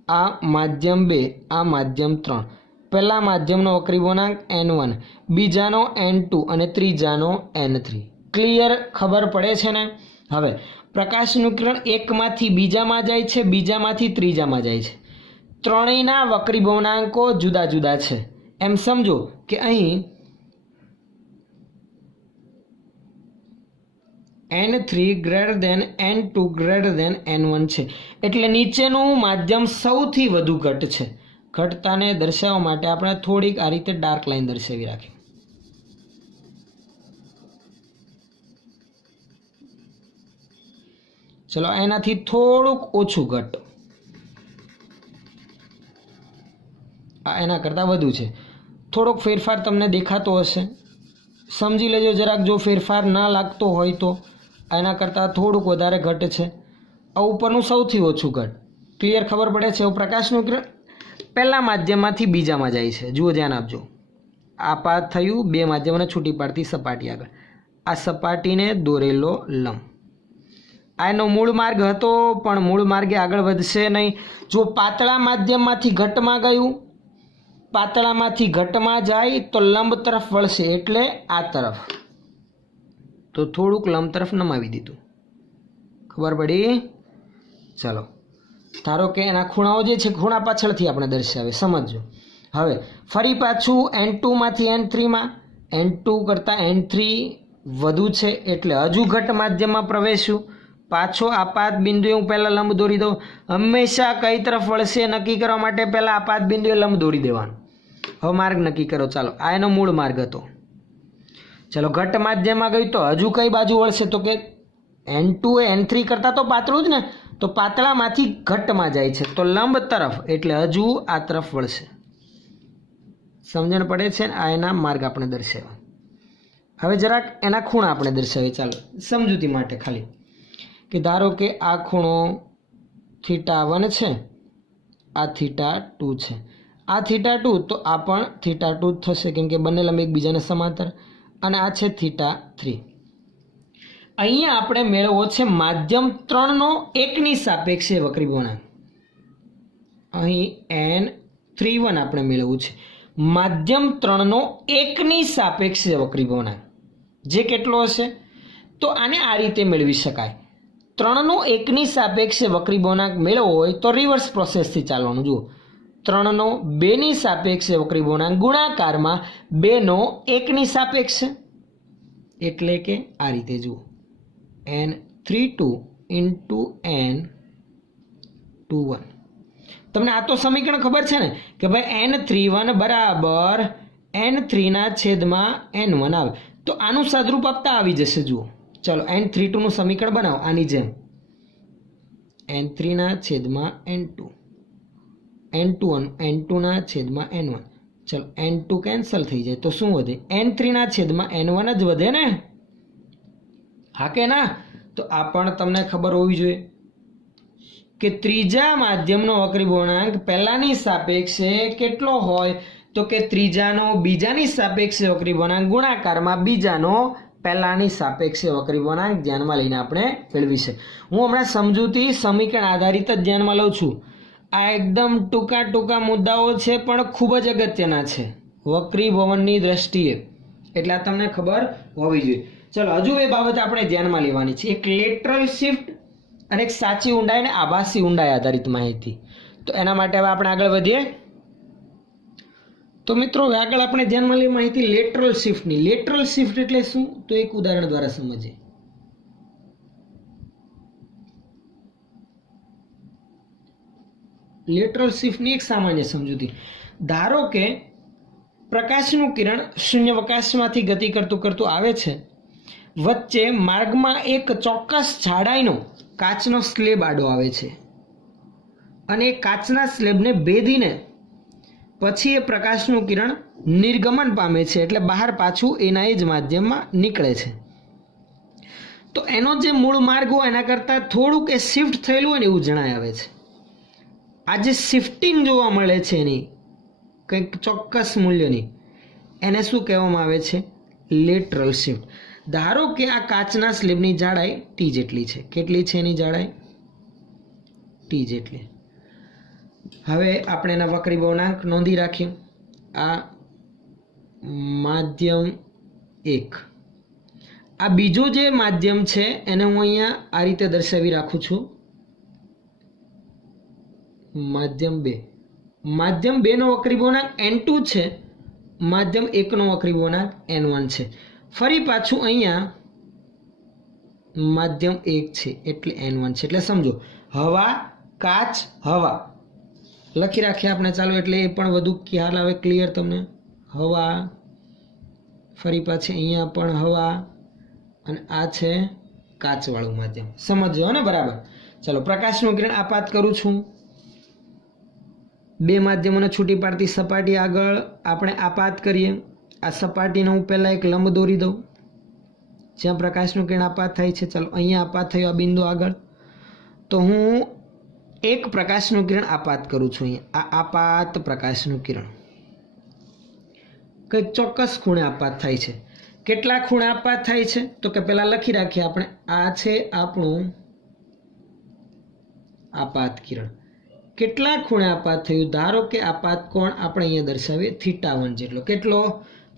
આ માધ્યમ 2, આ માધ્યમ 3. પહેલા માધ્યમનો વક્રી વળાંક N1, બીજાનો N2 અને ત્રીજાનો N3. ક્લિયર? ખબર પડે છે ને? હવે પ્રકાશનું કિરણ એકમાંથી બીજામાં જાય છે, બીજામાંથી ત્રીજામાં જાય છે. ત્રણેયના વક્રી વળાંકો જુદા જુદા છે. એમ સમજો કે અહીં N3 greater than N2 greater than N1 છે. એટલે નીચેનું માધ્યમ સૌથી વધુ ઘટ છે. ઘટતાને દર્શાવવા માટે આપણે થોડીક આ રીતે ડાર્ક લાઈન દર્શાવી રાખી. ચલો, એનાથી થોડુંક ઓછું ઘટ, આ એના કરતાં વધુ છે. થોડોક ફેરફાર તમને દેખાતો હશે, સમજી લેજો જરાક. જો ફેરફાર ના લાગતો હોય તો એના કરતાં થોડુંક વધારે ઘટ છે. આ ઉપરનું સૌથી ઓછું ઘટ. ક્લિયર? ખબર પડે છે? એવું પ્રકાશનું કિરણ પહેલા માધ્યમમાંથી બીજામાં જાય છે. જુઓ, ધ્યાન આપજો. આ પાથ થયું 2 માધ્યમોને છૂટી પાડતી સપાટી આગળ. આ સપાટીને દોરેલો લંબ, આ એનો મૂળ માર્ગ હતો, પણ મૂળ માર્ગે આગળ વધશે નહીં. જો પાતળા માધ્યમમાંથી ઘટમાં ગયું, પાતળામાંથી ઘટમાં જાય તો લંબ તરફ વળશે, એટલે આ તરફ. તો થોડુંક લંબ તરફ નમાવી દીધું. ખબર પડી? ચલો, ધારો કે એના ખૂણાઓ જે છે, ખૂણા પાછળથી આપણે દર્શાવે, સમજો. હવે ફરી પાછું N2 માંથી N3માં, N2 કરતાં N3 વધુ છે એટલે હજુ ઘટ માધ્યમમાં પ્રવેશ્યું. પાછો આપાત બિંદુએ હું પહેલાં લંબ દોરી દઉં. હંમેશા કઈ તરફ વળશે નક્કી કરવા માટે પહેલાં આપાત બિંદુએ લંબ દોરી દેવાનું. હવે માર્ગ નક્કી કરો. ચાલો, આ એનો મૂળ માર્ગ હતો. ચલો, ઘટ માધ્યમમાં ગઈ તો હજુ કઈ બાજુ વળશે? તો કે N2 એ N3 કરતાં તો પાતળું જ ને, તો પાતળામાંથી ઘટમાં જાય છે તો લંબ તરફ, એટલે હજુ આ તરફ વળશે. સમજણ પડે છે? આ એના માર્ગ આપણે દર્શાવ્યા. હવે જરાક એના ખૂણા આપણે દર્શાવીએ. ચાલો, સમજૂતી માટે ખાલી કે ધારો કે આ ખૂણો θ1 છે, આ θ2 છે, આ θ2, તો આ પણ θ2 જ થશે, કેમ કે બંને લંબ એકબીજાને સમાંતર. અને આ છે θ3. અહીંયા આપણે મેળવવો છે માધ્યમ 3નો 1ની સાપેક્ષે વક્રી વળાંક. અહીં N31 આપણે મેળવવું છે માધ્યમ 3નો 1ની સાપેક્ષે વક્રી વળાંક. જે કેટલો હશે? તો આને આ રીતે મેળવી શકાય. 3નો 1ની સાપેક્ષે વક્રી વળાંક મેળવવો હોય તો રિવર્સ પ્રોસેસથી ચાલવાનું. જુઓ, 3નો 2ની સાપેક્ષે વક્રી પૂર્ણાંક ગુણાકારમાં 2નો 1ની સાપેક્ષે, એટલે કે આ રીતે જુઓ n32 ઇન્ટુ n21. તમને આ તો સમીકરણ ખબર છે ને કે ભાઈ n31 બરાબર n3/n1 આવે, તો આનું સાદરૂપ આપતા આવી જશે. જુઓ ચલો n32નું સમીકરણ બનાવો આની જેમ n3/n2, n2/n1. ચલો n2 કેન્સલ થઈ જાય તો શું વધે? n3/n1 જ વધે ને, હા કે ના? તો આ પણ તમને ખબર હોવી જોઈએ કે ત્રીજા માધ્યમનો વક્રી પૂર્ણાંક પહેલાની સાપેક્ષે કેટલો હોય? તો કે ત્રીજાનો બીજાની સાપેક્ષે વક્રી પૂર્ણાંક ગુણાકારમાં બીજાનો પહેલાની સાપેક્ષે વક્રી પૂર્ણાંક ધ્યાનમાં લઈને આપણે મેળવી છે. હું હમણાં સમજૂતી સમીકરણ આધારિત જ ધ્યાનમાં લઉં છું. આ એકદમ ટૂંકા મુદ્દાઓ છે પણ ખૂબ જ અગત્યના છે વક્રીભવનની દ્રષ્ટિએ, એટલે આ તમને ખબર હોવી જોઈએ. ચલો હજુ એ બાબત આપણે ધ્યાનમાં લેવાની છે, એક લેટરલ શિફ્ટ અને એક સાચી ઊંડાઈ અને આભાસી ઊંડાઈ આધારિત માહિતી. તો એના માટે હવે આપણે આગળ વધીએ. તો મિત્રો આગળ આપણે ધ્યાનમાં લઈએ માહિતી લેટરલ શિફ્ટની. લેટરલ શિફ્ટ એટલે શું? તો એક ઉદાહરણ દ્વારા સમજીએ. લેટરલ શિફ્ટની એક સામાન્ય સમજૂતી. ધારો કે પ્રકાશનું કિરણ શૂન્યાવકાશમાંથી ગતિ કરતું આવે છે, વચ્ચે માર્ગમાં એક ચોક્કસ જાડાઈનો કાચનો સ્લેબ આડો આવે છે અને એ કાચના સ્લેબને ભેદીને પછી એ પ્રકાશનું કિરણ નિર્ગમન પામે છે, એટલે બહાર પાછું એના જ માધ્યમમાં નીકળે છે. તો એનો જે મૂળ માર્ગ હોય એના કરતાં થોડુંક એ શિફ્ટ થયેલું હોય ને એવું જણાય આવે છે. આ જે શિફ્ટિંગ જોવા મળે છે એની કંઈક ચોક્કસ મૂલ્યની, એને શું કહેવામાં આવે છે? Lateral shift. ધારો કે આ કાચના સ્લેબની જાડાઈ ટી જેટલી છે. કેટલી છે એની જાડાઈ? ટી જેટલી. હવે આપણે એના વક્રી પૂર્ણાંક નોંધી રાખીએ. આ માધ્યમ 1. આ બીજો જે માધ્યમ છે એને હું અહીંયા આ રીતે દર્શાવી રાખું છું, માધ્યમ 2. માધ્યમ 2નો વક્રી પૂર્ણાંક n2 છે, માધ્યમ 1નો વક્રી પૂર્ણાંક n1 છે. ફરી પાછું અહીંયા માધ્યમ 1 છે એટલે n1 છે. એટલે સમજો હવા, કાચ, હવા લખી રાખીએ આપણે, ચાલો એટલે એ પણ વધુ ખ્યાલ આવે, ક્લિયર તમને. હવા, ફરી પાછી અહીંયા પણ હવા, અને આ છે કાચવાળું માધ્યમ. સમજો ને બરાબર? ચાલો પ્રકાશનું કિરણ આપાત કરું છું. બે માધ્યમોને છૂટી પાડતી સપાટી આગળ આપણે આપાત કરીએ. આ સપાટીને હું પહેલાં એક લંબ દોરી દઉં જ્યાં પ્રકાશનું કિરણ આપાત થાય છે. ચાલો અહીંયા આપાત થયું આ બિંદુ આગળ, તો હું એક પ્રકાશનું કિરણ આપાત કરું છું. અહીંયા આ આપાત પ્રકાશનું કિરણ કંઈક ચોક્કસ ખૂણે આપાત થાય છે. કેટલા ખૂણે આપાત થાય છે? તો કે પહેલાં લખી રાખીએ આપણે, આ છે આપણું આપાત કિરણ. કેટલા ખૂણે આપાત થયું? ધારો કે આપાત કોણ આપણે અહીંયા દર્શાવીએ θ1 જેટલો. કેટલો?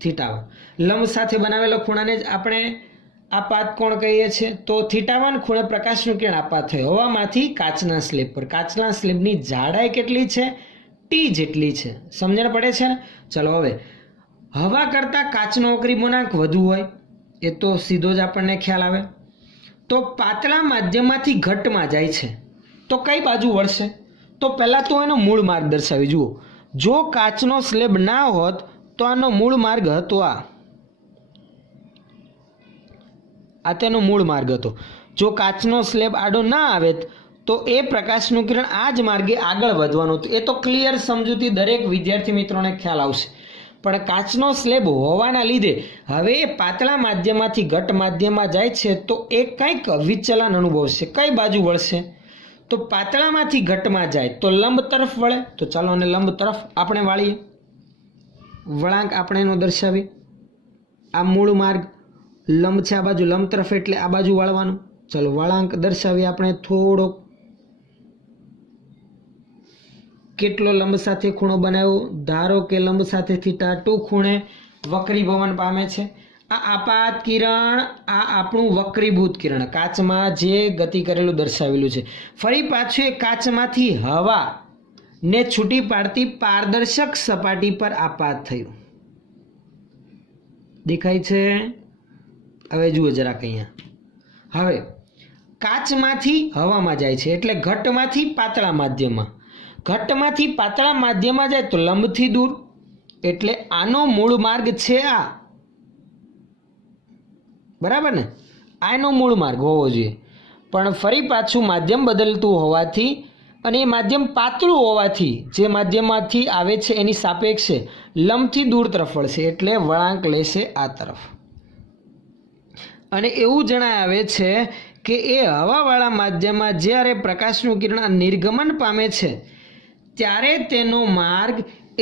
θ1. લંબ સાથે બનાવેલો ખૂણાને જ આપણે આપાત કોણ કહીએ છીએ. તો θ1 ખૂણે પ્રકાશનું કિરણ આપાત થયું હવામાંથી કાચના સ્લેબ પર. કાચના સ્લેબની જાડાઈ કેટલી છે? ટી જેટલી છે. સમજણ પડે છે ને? ચલો હવે હવા કરતાં કાચનો વક્રી પૂર્ણાંક વધુ હોય એ તો સીધો જ આપણને ખ્યાલ આવે. તો પાતળા માધ્યમમાંથી ઘટમાં જાય છે તો કઈ બાજુ વળશે? તો પહેલાં તો એનો મૂળ માર્ગ દર્શાવી. જુઓ, જો કાચનો સ્લેબ ના હોત તો આનો મૂળ માર્ગ હતો આ તેનો મૂળ માર્ગ હતો. જો કાચનો સ્લેબ આડો ના આવે તો એ પ્રકાશનું કિરણ આ જ માર્ગે આગળ વધવાનું હતું. એ તો ક્લિયર સમજૂતી દરેક વિદ્યાર્થી મિત્રોને ખ્યાલ આવશે. પણ કાચનો સ્લેબ હોવાના લીધે હવે એ પાતળા માધ્યમમાંથી ઘટ માધ્યમમાં જાય છે તો એ કંઈક વિચલન અનુભવશે. કઈ બાજુ વળશે? તો પાતળામાંથી ઘટમાં જાય તો લંબ તરફ વળે. તો ચાલો અને લંબ તરફ આપણે વાળીએ. વળાંક આપણે એનો દર્શાવીએ. આ મૂળ માર્ગ લંબ છે આ બાજુ, લંબ તરફ એટલે આ બાજુ વાળવાનું. ચલો વળાંક દર્શાવીએ આપણે થોડોક. કેટલો લંબ સાથે ખૂણો બનાવ્યો? ધારો કે લંબ સાથે θ2 ખૂણે વક્રીભવન પામે છે. આ આપાત કિરણ આ આપણું વક્રીભૂત કિરણ કાચમાં જે ગતિ કરેલું દર્શાવેલું છે. ફરી પાછું એ કાચમાંથી હવા ને છૂટી પાડતી પારદર્શક સપાટી પર આપાત થયું. દેખાય છે? હવે જુઓ જરાક અહીંયા. હવે કાચમાંથી હવામાં જાય છે એટલે ઘટમાંથી પાતળા માધ્યમમાં. ઘટમાંથી પાતળા માધ્યમમાં જાય તો લંબથી દૂર, એટલે આનો મૂળ માર્ગ છે આ. બરાબર ને? આનો મૂળ માર્ગ હોવો જોઈએ. પણ ફરી પાછું માધ્યમ બદલતું હોવાથી અને એ માધ્યમ પાતળું હોવાથી જે માધ્યમમાંથી આવે છે એની સાપેક્ષે લંબથી દૂર તરફ વળશે, એટલે વળાંક લેશે આ તરફ. અને એવું જણાવે છે કે એ હવાવાળા માધ્યમમાં જ્યારે પ્રકાશનું કિરણ નિર્ગમન પામે છે ત્યારે તેનો માર્ગ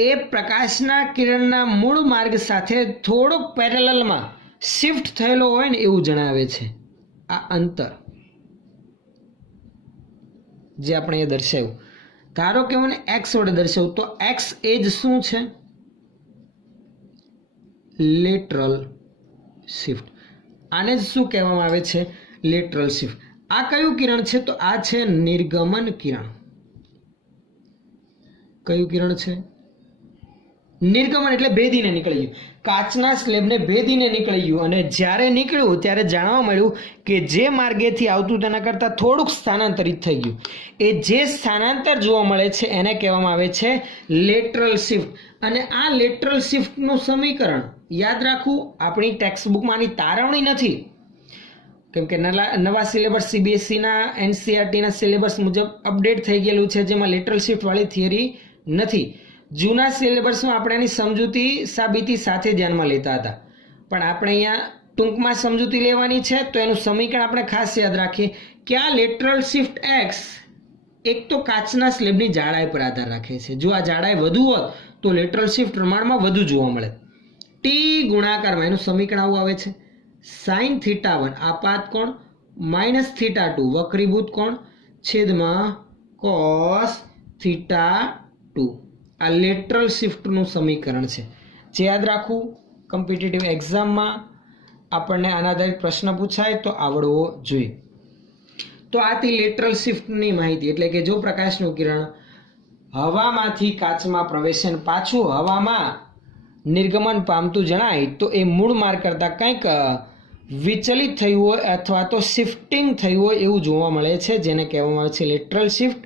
એ પ્રકાશના કિરણના મૂળ માર્ગ સાથે થોડોક પેરેલલમાં શિફ્ટ થયેલો હોય ને એવું જણાવે છે. આ અંતર જે આપણે એ દર્શાવ્યું, ધારો કે મને એક્સ વડે દર્શાવું તો એક્સ એ જ શું છે? Lateral shift. આને જ શું કહેવામાં આવે છે? Lateral shift. આ કયું કિરણ છે? તો આ છે નિર્ગમન કિરણ. કયું કિરણ છે? નિર્ગમન એટલે ભેદીને નીકળી ગયું. કાચના સ્લેબને ભેદીને નીકળી ગયું અને જ્યારે નીકળ્યું ત્યારે જાણવા મળ્યું કે જે માર્ગેથી આવતું તેના કરતાં થોડુંક સ્થાનાંતરિત થઈ ગયું. એ જે સ્થાનાંતર જોવા મળે છે એને કહેવામાં આવે છે લેટરલ શિફ્ટ. અને આ લેટરલ શિફ્ટનું સમીકરણ યાદ રાખવું આપણી ટેક્સ્ટબુકમાંની તારવણી નથી, કેમ કે નવા સિલેબસ સીબીએસઈના એનસીઈઆરટીના સિલેબસ મુજબ અપડેટ થઈ ગયેલું છે, જેમાં લેટરલ શિફ્ટવાળી થિયરી નથી. જૂના સિલેબસમાં આપણે એની સમજૂતી સાબિતી સાથે ધ્યાનમાં લેતા હતા, પણ આપણે અહીંયા ટૂંકમાં સમજૂતી લેવાની છે. તો એનું સમીકરણ આપણે ખાસ યાદ રાખીએ કે આ લેટરલ શિફ્ટ એક્સ એક તો કાચના સ્લેબની જાડાઈ પર આધાર રાખે છે. જો આ જાડાઈ વધુ હોત તો લેટરલ શિફ્ટ પ્રમાણમાં વધુ જોવા મળે. ટી ગુણાકારમાં એનું સમીકરણ આવું આવે છે: સાઇન થીટા 1 આપાત કોણ માઇનસ થીટા 2 વક્રીભૂત કોણ છેદમાં કોસ થીટા 2. આ લેટરલ શિફ્ટનું સમીકરણ છે, જે યાદ રાખવું કોમ્પિટિટિવ એક્ઝામમાં આપણને આના આધારિત પ્રશ્ન પૂછાય તો આવડવો જોઈએ. તો આથી લેટરલ શિફ્ટની માહિતી, એટલે કે જો પ્રકાશનું કિરણ હવામાંથી કાચમાં પ્રવેશે અને પાછું હવામાં નિર્ગમન પામતું જણાય તો એ મૂળ માર્ગ કરતાં કંઈક વિચલિત થયું હોય અથવા તો શિફ્ટિંગ થયું હોય એવું જોવા મળે છે, જેને કહેવામાં આવે છે લેટરલ શિફ્ટ.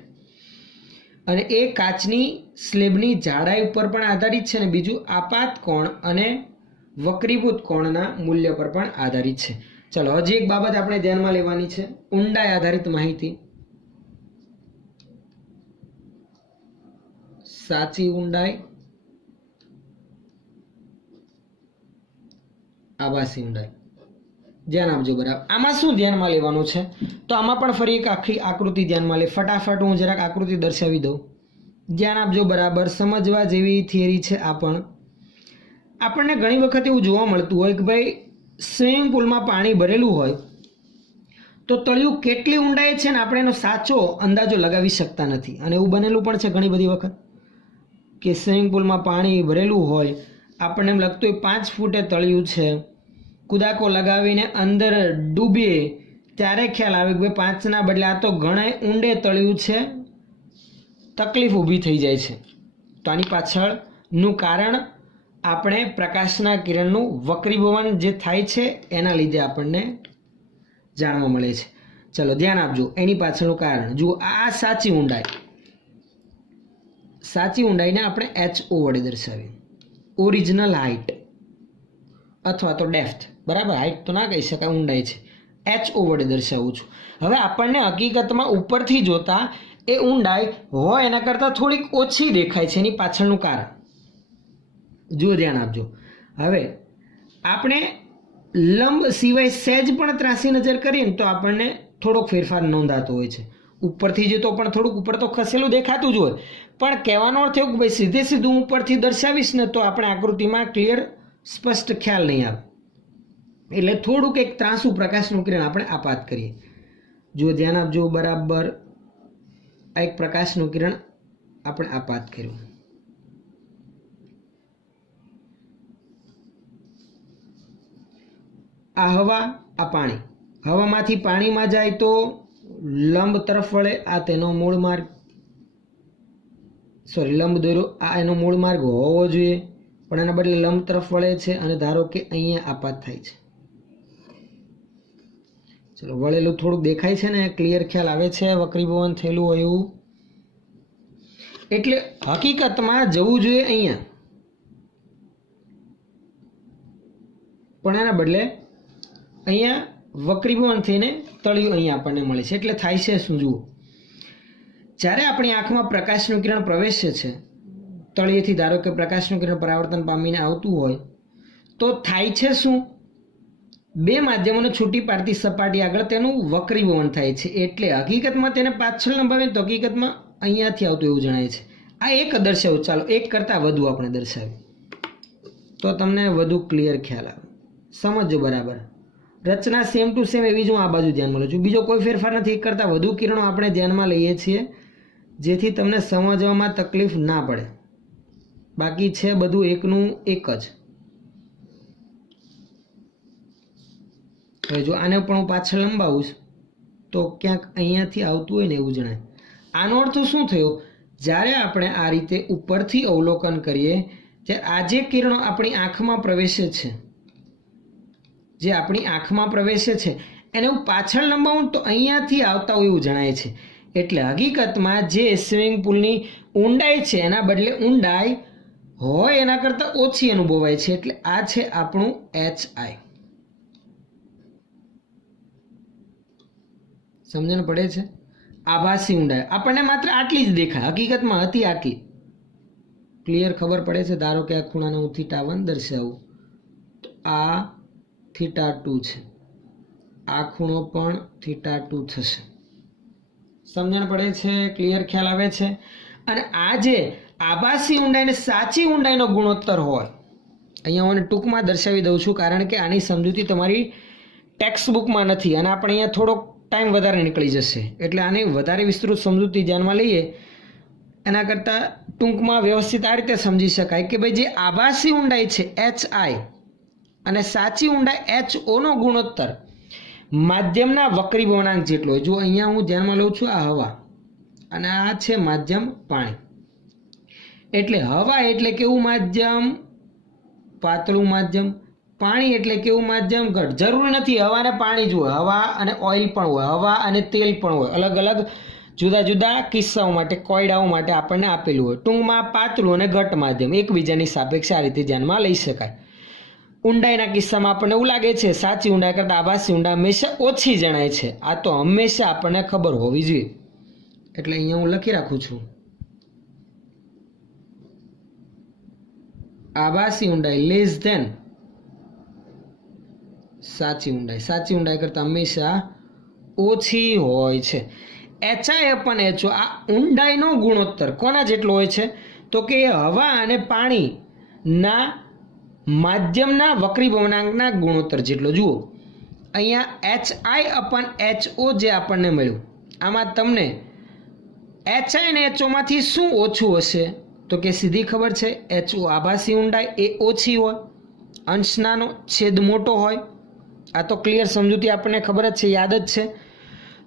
અને એ કાચની સ્લેબની જાડાઈ ઉપર પણ આધારિત છે અને બીજું આપાત કોણ અને વક્રીભૂત કોણના મૂલ્ય પર પણ આધારિત છે. ચલો હજી એક બાબત આપણે ધ્યાનમાં લેવાની છે, ઊંડાઈ આધારિત માહિતી. સાચી ઊંડાઈ, આભાસી ઊંડાઈ. ધ્યાન આપજો બરાબર. આમાં શું ધ્યાનમાં લેવાનું છે? તો આમાં પણ ફરી એક આખી આકૃતિ ધ્યાનમાં લે. ફટાફટ હું જરાક આકૃતિ દર્શાવી દઉં. ધ્યાન આપજો બરાબર. સમજવા જેવી થિયરી છે આ પણ. આપણને ઘણી વખત એવું જોવા મળતું હોય કે ભાઈ સ્વિમિંગ પુલમાં પાણી ભરેલું હોય તો તળિયું કેટલી ઊંડાઈ છે ને આપણે એનો સાચો અંદાજો લગાવી શકતા નથી. અને એવું બનેલું પણ છે ઘણી બધી વખત કે સ્વિમિંગ પુલમાં પાણી ભરેલું હોય, આપણને એમ લાગતું હોય 5 ફૂટે તળિયું છે, કુદાકો લગાવીને અંદર ડૂબીએ ત્યારે ખ્યાલ આવે કે ભાઈ 5ના બદલે આ તો ઘણા ઊંડે તળિયું છે, તકલીફ ઊભી થઈ જાય છે. તો આની પાછળનું કારણ આપણે પ્રકાશના કિરણનું વક્રીભવન જે થાય છે એના લીધે આપણને જાણવા મળે છે. ચલો ધ્યાન આપજો એની પાછળનું કારણ. જુઓ આ સાચી ઊંડાઈ. સાચી ઊંડાઈને આપણે HO વડે દર્શાવીએ, ઓરિજિનલ હાઇટ અથવા તો ડેપ્થ. બરાબર, હાઇટ તો ના કહી શકાય, ઊંડાઈ છે. HO વડે દર્શાવું છું. હવે આપણને હકીકતમાં ઉપરથી જોતા એ ઊંડાઈ હોય એના કરતાં થોડીક ઓછી દેખાય છે. એની પાછળનું કારણ જુઓ, ધ્યાન આપજો. હવે આપણે લંબ સિવાય સહેજ પણ ત્રાસી નજર કરીએ ને તો આપણને થોડોક ફેરફાર નોંધાતો હોય છે. ઉપરથી જે તો પણ થોડુંક ઉપર તો ખસેલું દેખાતું જ હોય, પણ કહેવાનો અર્થ એવું કે ભાઈ સીધે સીધું ઉપરથી દર્શાવીશ ને તો આપણે આકૃતિમાં ક્લિયર સ્પષ્ટ ખ્યાલ નહીં આવે. એટલે થોડુંક એક ત્રાસું પ્રકાશનું કિરણ આપણે આપાત કરીએ. જો ધ્યાન આપજો બરાબર. આ એક પ્રકાશનું કિરણ આપણે આપાત કર્યું. આ હવા, આ પાણી. હવામાંથી પાણીમાં જાય તો લંબ તરફ વળે, આ તેનો મૂળ માર્ગ. સોરી લંબ દોર્યો, આ એનો મૂળ માર્ગ હોવો જોઈએ, પણ એના બદલે લંબ તરફ વળે છે અને ધારો કે અહીંયા આપાત થાય છે. ચલો વળેલું થોડુંક દેખાય છે ને, ક્લિયર ખ્યાલ આવે છે વક્રીભવન થયેલું હોય એવું. એટલે હકીકતમાં જવું જોઈએ અહીંયા, પણ એના બદલે અહીંયા વક્રીભવન થઈને તળિયું અહીંયા આપણને મળે છે. એટલે થાય છે શું જુઓ, જ્યારે આપણી આંખમાં પ્રકાશનું કિરણ પ્રવેશે છે, તળિયેથી ધારો કે પ્રકાશનું કિરણ પરાવર્તન પામીને આવતું હોય તો થાય છે શું, બે માધ્યમોને છૂટી પાડતી સપાટી આગળ તેનું વક્રીભવન થાય છે. એટલે હકીકતમાં તેને પાછળ લંબાવીએ તો હકીકતમાં અહીંયાથી આવતું એવું જણાય છે. આ એક દર્શાવું, ચાલો એક કરતાં વધુ આપણે દર્શાવીએ તો તમને વધુ ક્લિયર ખ્યાલ આવે, સમજો બરાબર. રચના સેમ ટુ સેમ એવી જ હું આ બાજુ ધ્યાનમાં લઉં છું, બીજો કોઈ ફેરફાર નથી. એક કરતાં વધુ કિરણો આપણે ધ્યાનમાં લઈએ છીએ જેથી તમને સમજવામાં તકલીફ ના પડે, બાકી છે બધું એકનું એક જ. હવે જો આને પણ હું પાછળ લંબાવું તો ક્યાંક અહીંયાથી આવતું હોય ને એવું જણાય. આનો અર્થ શું થયો, જ્યારે આપણે આ રીતે ઉપરથી અવલોકન કરીએ ત્યારે આ જે કિરણો આપણી આંખમાં પ્રવેશે છે, જે આપણી આંખમાં પ્રવેશે છે એને હું પાછળ લંબાવું તો અહીંયાથી આવતા હોય એવું જણાય છે. એટલે હકીકતમાં જે સ્વિમિંગ પુલની ઊંડાઈ છે એના બદલે ઊંડાઈ હોય એના કરતાં ઓછી અનુભવાય છે. એટલે આ છે આપણું HI. સમજણ પડે છે? આભાસી ઊંડાઈ આપણને માત્ર આટલી જ દેખાય, હકીકતમાં હતી આટલી. ક્લિયર ખબર પડે છે? ધારો કે આ ખૂણાને હું θ1 દર્શાવું તો આ θ2 છે, આ ખૂણો પણ θ2 થશે. સમજણ પડે છે? ક્લિયર ખ્યાલ આવે છે? અને આ જે આભાસી ઊંડાઈ અને સાચી ઊંડાઈનો ગુણોત્તર હોય, અહીંયા હું ટૂંકમાં દર્શાવી દઉં છું કારણ કે આની સમજૂતી તમારી ટેક્સ્ટ બુકમાં નથી અને આપણે અહીંયા થોડોક ટાઈમ વધારે નીકળી જશે. એટલે આની વધારે વિસ્તૃત સમજૂતી ધ્યાનમાં લઈએ એના કરતાં ટૂંકમાં વ્યવસ્થિત આ રીતે સમજી શકાય કે ભાઈ જે આભાસી ઊંડાઈ છે HI અને સાચી ઊંડાઈ HO નો ગુણોત્તર માધ્યમના વક્રીભવનાંક જેટલો હોય. જો અહીંયા હું ધ્યાનમાં લઉં છું આ હવા અને આ છે માધ્યમ પાણી. એટલે હવા એટલે કેવું માધ્યમ? પાતળું માધ્યમ. પાણી એટલે કેવું માધ્યમ? ઘટ. જરૂરી નથી હવાને પાણી જ હોય, હવા અને ઓઇલ પણ હોય, હવા અને તેલ પણ હોય. અલગ અલગ જુદા જુદા કિસ્સાઓ માટે, કોયડાઓ માટે આપણને આપેલું હોય. ટૂંકમાં પાતળું અને ઘટ માધ્યમ એકબીજાની સાપેક્ષે આ રીતે ધ્યાનમાં લઈ શકાય. ઊંડાઈના કિસ્સામાં આપણને એવું લાગે છે સાચી ઊંડાઈ કરતાં આભાસી ઊંડાઈ હંમેશા ઓછી જણાય છે. આ તો હંમેશા આપણને ખબર હોવી જોઈએ. એટલે અહીંયા હું લખી રાખું છું આભાસી ઊંડાઈ લેસ ધેન સાચી ઊંડાઈ. સાચી ઊંડાઈ કરતાં હંમેશા ઓછી હોય છે. HI/HO આ ઊંડાઈનો ગુણોત્તર કોના જેટલો હોય છે? તો કે હવા અને પાણીના માધ્યમના વક્રીભવનાંકના ગુણોત્તર જેટલો. જુઓ અહીંયા HI/HO જે આપણને મળ્યું, આમાં તમને HI અને HO માંથી શું ઓછું હશે? તો કે સીધી ખબર છે, HO આભાસી ઊંડાઈ એ ઓછી હોય, અંશ નાનો, છેદ મોટો હોય. આ તો ક્લિયર સમજૂતી આપણને ખબર જ છે, યાદ જ છે.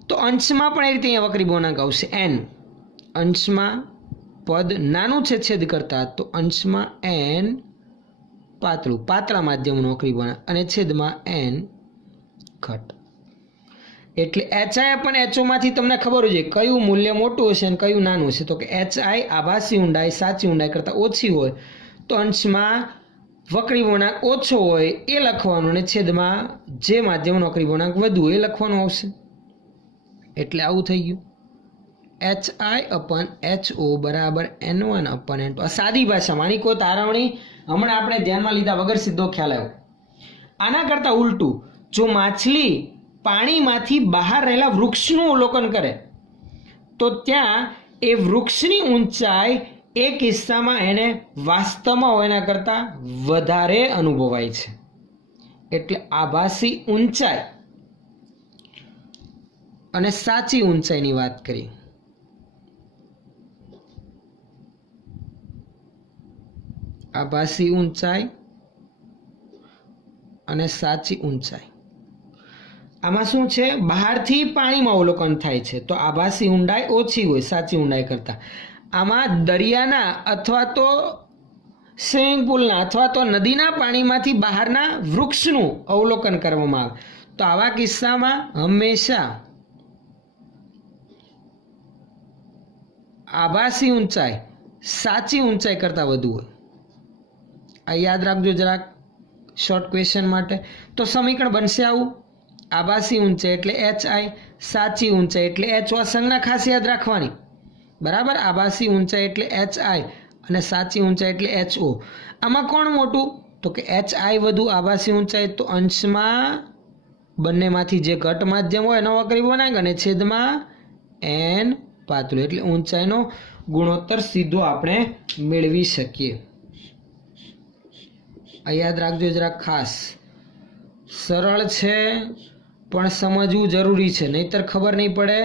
તો અંશમાં પણ એ રીતે અહીંયા વક્રીભવનાંક આવશે n. અંશમાં પદ નાનું છે છેદ કરતા, તો અંશમાં n પાતળું, પાતળા માધ્યમનો વક્રીભવનાંક, અને છેદમાં n ઘટ. એટલે HI/HO માંથી તમને ખબર હોય કયું મૂલ્ય મોટું હશે અને કયું નાનું હશે. તો કે HI આભાસી ઊંડાઈ સાચી ઊંડાઈ કરતાં ઓછી હોય તો અંશમાં વક્રીભવનાંક ઓછો હોય એ લખવાનું, અને છેદમાં જે માધ્યમનો વક્રીભવનાંક વધુ એ લખવાનું આવશે. એટલે આવું થઈ ગયું. HI/HO બરાબર N1/N2. આ સાદી ભાષામાં, આની કોઈ તારવણી હમણાં આપણે ધ્યાનમાં લીધા વગર સીધો ખ્યાલ આવ્યો. આના કરતાં ઉલટું, જો માછલી પાણીમાંથી બહાર રહેલા વૃક્ષનું અવલોકન કરે તો ત્યાં એ વૃક્ષની ઊંચાઈ એ કિસ્સામાં એને વાસ્તવમાં હોય એના કરતાં વધારે અનુભવાય છે. એટલે આભાસી ઊંચાઈ અને સાચી ઊંચાઈની વાત કરી. આભાસી ઊંચાઈ અને સાચી ઊંચાઈ, આમાં શું છે? બહારથી પાણીમાં અવલોકન થાય છે તો આભાસી ઊંડાઈ ઓછી હોય સાચી ઊંડાઈ કરતાં. આમાં દરિયાના અથવા તો સ્વિમિંગ પુલના અથવા તો નદીના પાણીમાંથી બહારના વૃક્ષનું અવલોકન કરવામાં આવે તો આવા કિસ્સામાં હંમેશા આભાસી ઊંચાઈ સાચી ઊંચાઈ કરતાં વધુ હોય. આ યાદ રાખજો જરાક શોર્ટ ક્વેશ્ચન માટે. તો સમીકરણ બનશે આવું: આભાસી ઊંચાઈ એટલે HI, સાચી ઊંચાઈ એટલે HO. આ સંજ્ઞા ખાસ યાદ રાખવાની, બરાબર. આભાસી ઊંચાઈ એટલે HI અને સાચી ઊંચાઈ એટલે HO. આમાં કોણ મોટું? તો કે HI વધુ આભાસી ઊંચાઈ, તો અંશમાં બંનેમાંથી જે ઘટ માધ્યમ હોય એનો વક્રી ગુણાંક અને છેદમાં n પાતળું, એટલે ઊંચાઈનો ગુણોત્તર સીધો આપણે મેળવી શકીએ. આ યાદ રાખજો જરાક ખાસ. સરળ છે પણ સમજવું જરૂરી છે, નહીતર ખબર નહીં પડે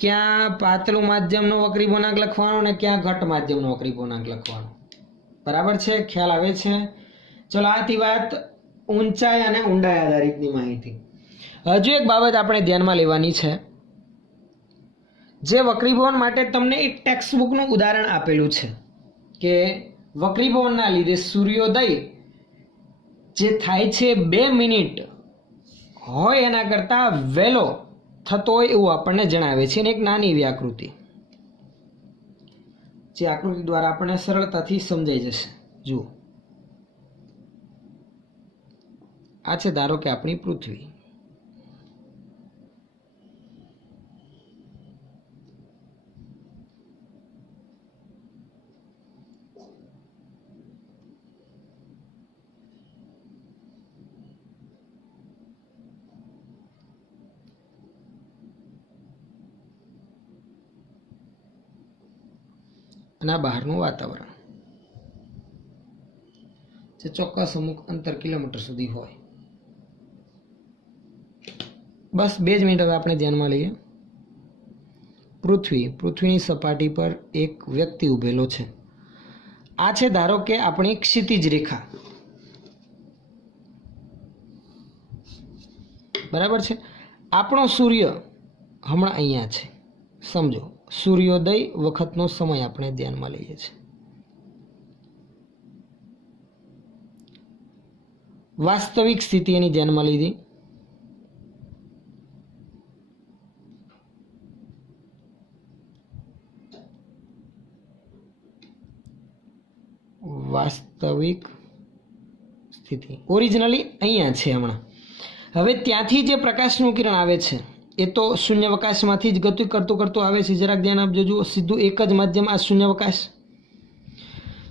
ક્યાં પાતળું માધ્યમનો વક્રી ગુણાંક લખવાનો ને ક્યાં ઘટ માધ્યમનો વક્રી ગુણાંક લખવાનો. બરાબર છે? ખ્યાલ આવે છે? ચલો, આથી વાત ઊંચાઈ અને ઊંડાઈ આધારિતની માહિતી. હજુ એક બાબત આપણે ધ્યાનમાં લેવાની છે. જે વક્રીભવન માટે તમને એક ટેક્સ્ટ બુકનું ઉદાહરણ આપેલું છે કે વક્રીભવનના લીધે સૂર્યોદય જે થાય છે 2 મિનિટ હોય એના કરતાં વહેલો થતો હોય એવું આપણને જણાવે છે. અને એક નાની એવી આકૃતિ, જે આકૃતિ દ્વારા આપણને સરળતાથી સમજાઈ જશે. જુઓ, આ છે ધારો કે આપણી પૃથ્વી. અને આ બહારનું વાતાવરણ જે ચોક્કસ અમુક અંતર કિલોમીટર સુધી હોય. બસ 2 જ મિનિટ હવે આપણે ધ્યાનમાં લઈએ. પૃથ્વીની સપાટી પર એક વ્યક્તિ ઊભેલો છે. આ છે ધારો કે આપણી ક્ષિતિજ રેખા, બરાબર છે. આપણો સૂર્ય હમણાં અહીંયા છે. સમજો, સૂર્યોદય વખતનો સમય આપણે ધ્યાનમાં લઈએ છીએ. વાસ્તવિક સ્થિતિ એની ધ્યાનમાં લીધી. વાસ્તવિક સ્થિતિ ઓરિજિનલી અહીંયા છે હમણાં. હવે ત્યાંથી જે પ્રકાશનું કિરણ આવે છે એ તો શૂન્યાવકાશમાંથી જ ગતિ કરતું આવે છે. જરાક ધ્યાન આપજો. જુઓ, સીધું એક જ માધ્યમ આ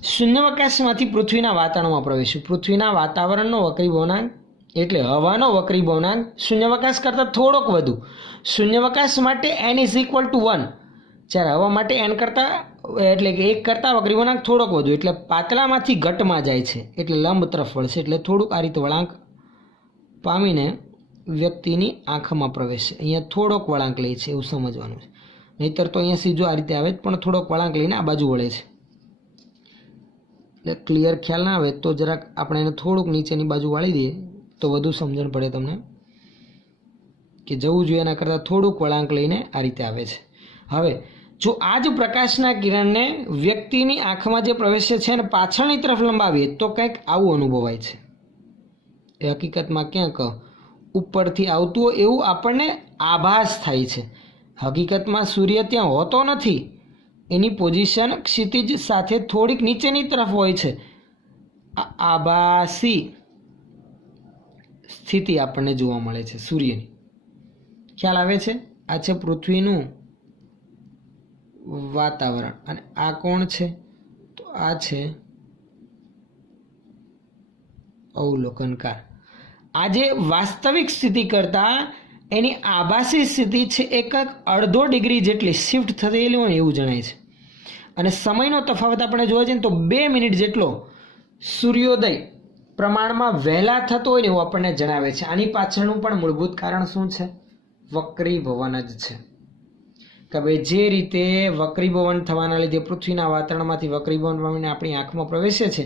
શૂન્યાવકાશમાંથી પૃથ્વીના વાતાવરણમાં પ્રવેશ્યું. પૃથ્વીના વાતાવરણનો વક્રીભવનાંક એટલે હવાનો વક્રીભવનાંક શૂન્યાવકાશ કરતાં થોડોક વધુ. શૂન્યાવકાશ માટે n = 1, જ્યારે હવા માટે n કરતાં એટલે કે 1 કરતાં વક્રીભવનાંક થોડોક વધુ, એટલે પાતળામાંથી ઘટમાં જાય છે, એટલે લંબ તરફ વળશે. એટલે થોડુંક આ રીતે વળાંક પામીને વ્યક્તિની આંખમાં પ્રવેશે. અહીંયા થોડોક વળાંક લે છે એવું સમજવાનું છે, નહીતર તો અહીંયા સીધું આ રીતે આવે પણ થોડોક વળાંક લઈને આ બાજુ વળે છે. એટલે ક્લિયર ખ્યાલ ના આવે તો જરાક આપણે એને થોડુંક નીચેની બાજુ વાળી દઈએ તો વધુ સમજણ પડે તમને કે જવું જોઈએ એના કરતાં થોડુંક વળાંક લઈને આ રીતે આવે છે. હવે જો આ જ પ્રકાશના કિરણને વ્યક્તિની આંખમાં જે પ્રવેશે છે અને પાછળની તરફ લંબાવીએ તો કંઈક આવું અનુભવાય છે. એ હકીકતમાં ક્યાંક ઉપરથી આવતું હોય એવું આપણને આભાસ થાય છે. હકીકતમાં સૂર્ય ત્યાં હોતો નથી, એની પોઝિશન ક્ષિતિજ સાથે થોડીક નીચેની તરફ હોય છે. આ આભાસી સ્થિતિ આપણને જોવા મળે છે સૂર્યની. ખ્યાલ આવે છે? આ છે પૃથ્વીનું વાતાવરણ અને આ કોણ છે? તો આ છે અવલોકનકાર. આ જે વાસ્તવિક સ્થિતિ કરતાં એની આભાસી સ્થિતિ છે એ કંઈક 1/2 ડિગ્રી જેટલી શિફ્ટ થયેલી હોય એવું જણાય છે. અને સમયનો તફાવત આપણે જોવા જઈએ તો 2 મિનિટ જેટલો સૂર્યોદય પ્રમાણમાં વહેલા થતો હોય ને એવું આપણને જણાવે છે. આની પાછળનું પણ મૂળભૂત કારણ શું છે? વક્રીભવન જ છે. કે ભાઈ જે રીતે વક્રીભવન થવાના લીધે પૃથ્વીના વાતાવરણમાંથી વક્રીભવન પામીને આપણી આંખમાં પ્રવેશે છે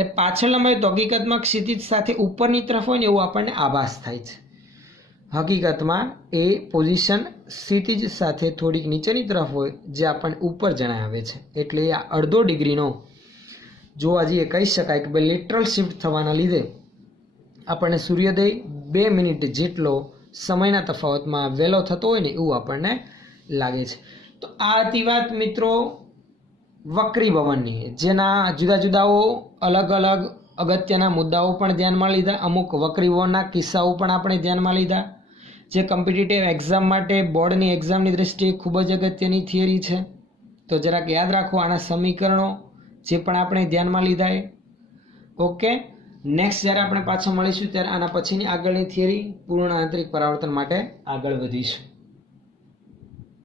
એ પાછળ લંબાઈ તો હકીકતમાં ક્ષિતિજ સાથે ઉપરની તરફ હોય ને એવું આપણને આભાસ થાય છે. હકીકતમાં એ પોઝિશન ક્ષિતિજ સાથે થોડીક નીચેની તરફ હોય જે આપણને ઉપર જણાવે છે. એટલે આ અડધો ડિગ્રીનો જોવા જઈએ કહી શકાય કે ભાઈ લેટરલ શિફ્ટ થવાના લીધે આપણને સૂર્યોદય 2 મિનિટ જેટલો સમયના તફાવતમાં વહેલો થતો હોય ને એવું આપણને લાગે છે. તો આ હતી વાત મિત્રો વક્રીભવનની, જેના જુદા જુદાઓ અલગ અલગ અગત્યના મુદ્દાઓ પણ ધ્યાનમાં લીધા, અમુક વક્રીભવનના કિસ્સાઓ પણ આપણે ધ્યાનમાં લીધા, જે કોમ્પિટિટિવ એક્ઝામ માટે બોર્ડની એક્ઝામની દ્રષ્ટિએ ખૂબ જ અગત્યની થિયરી છે. તો જરાક યાદ રાખો આના સમીકરણો જે પણ આપણે ધ્યાનમાં લીધા એ. ઓકે, નેક્સ્ટ જ્યારે આપણે પાછા મળીશું ત્યારે આના પછીની આગળની થિયરી પૂર્ણ આંતરિક પરાવર્તન માટે આગળ વધીશું.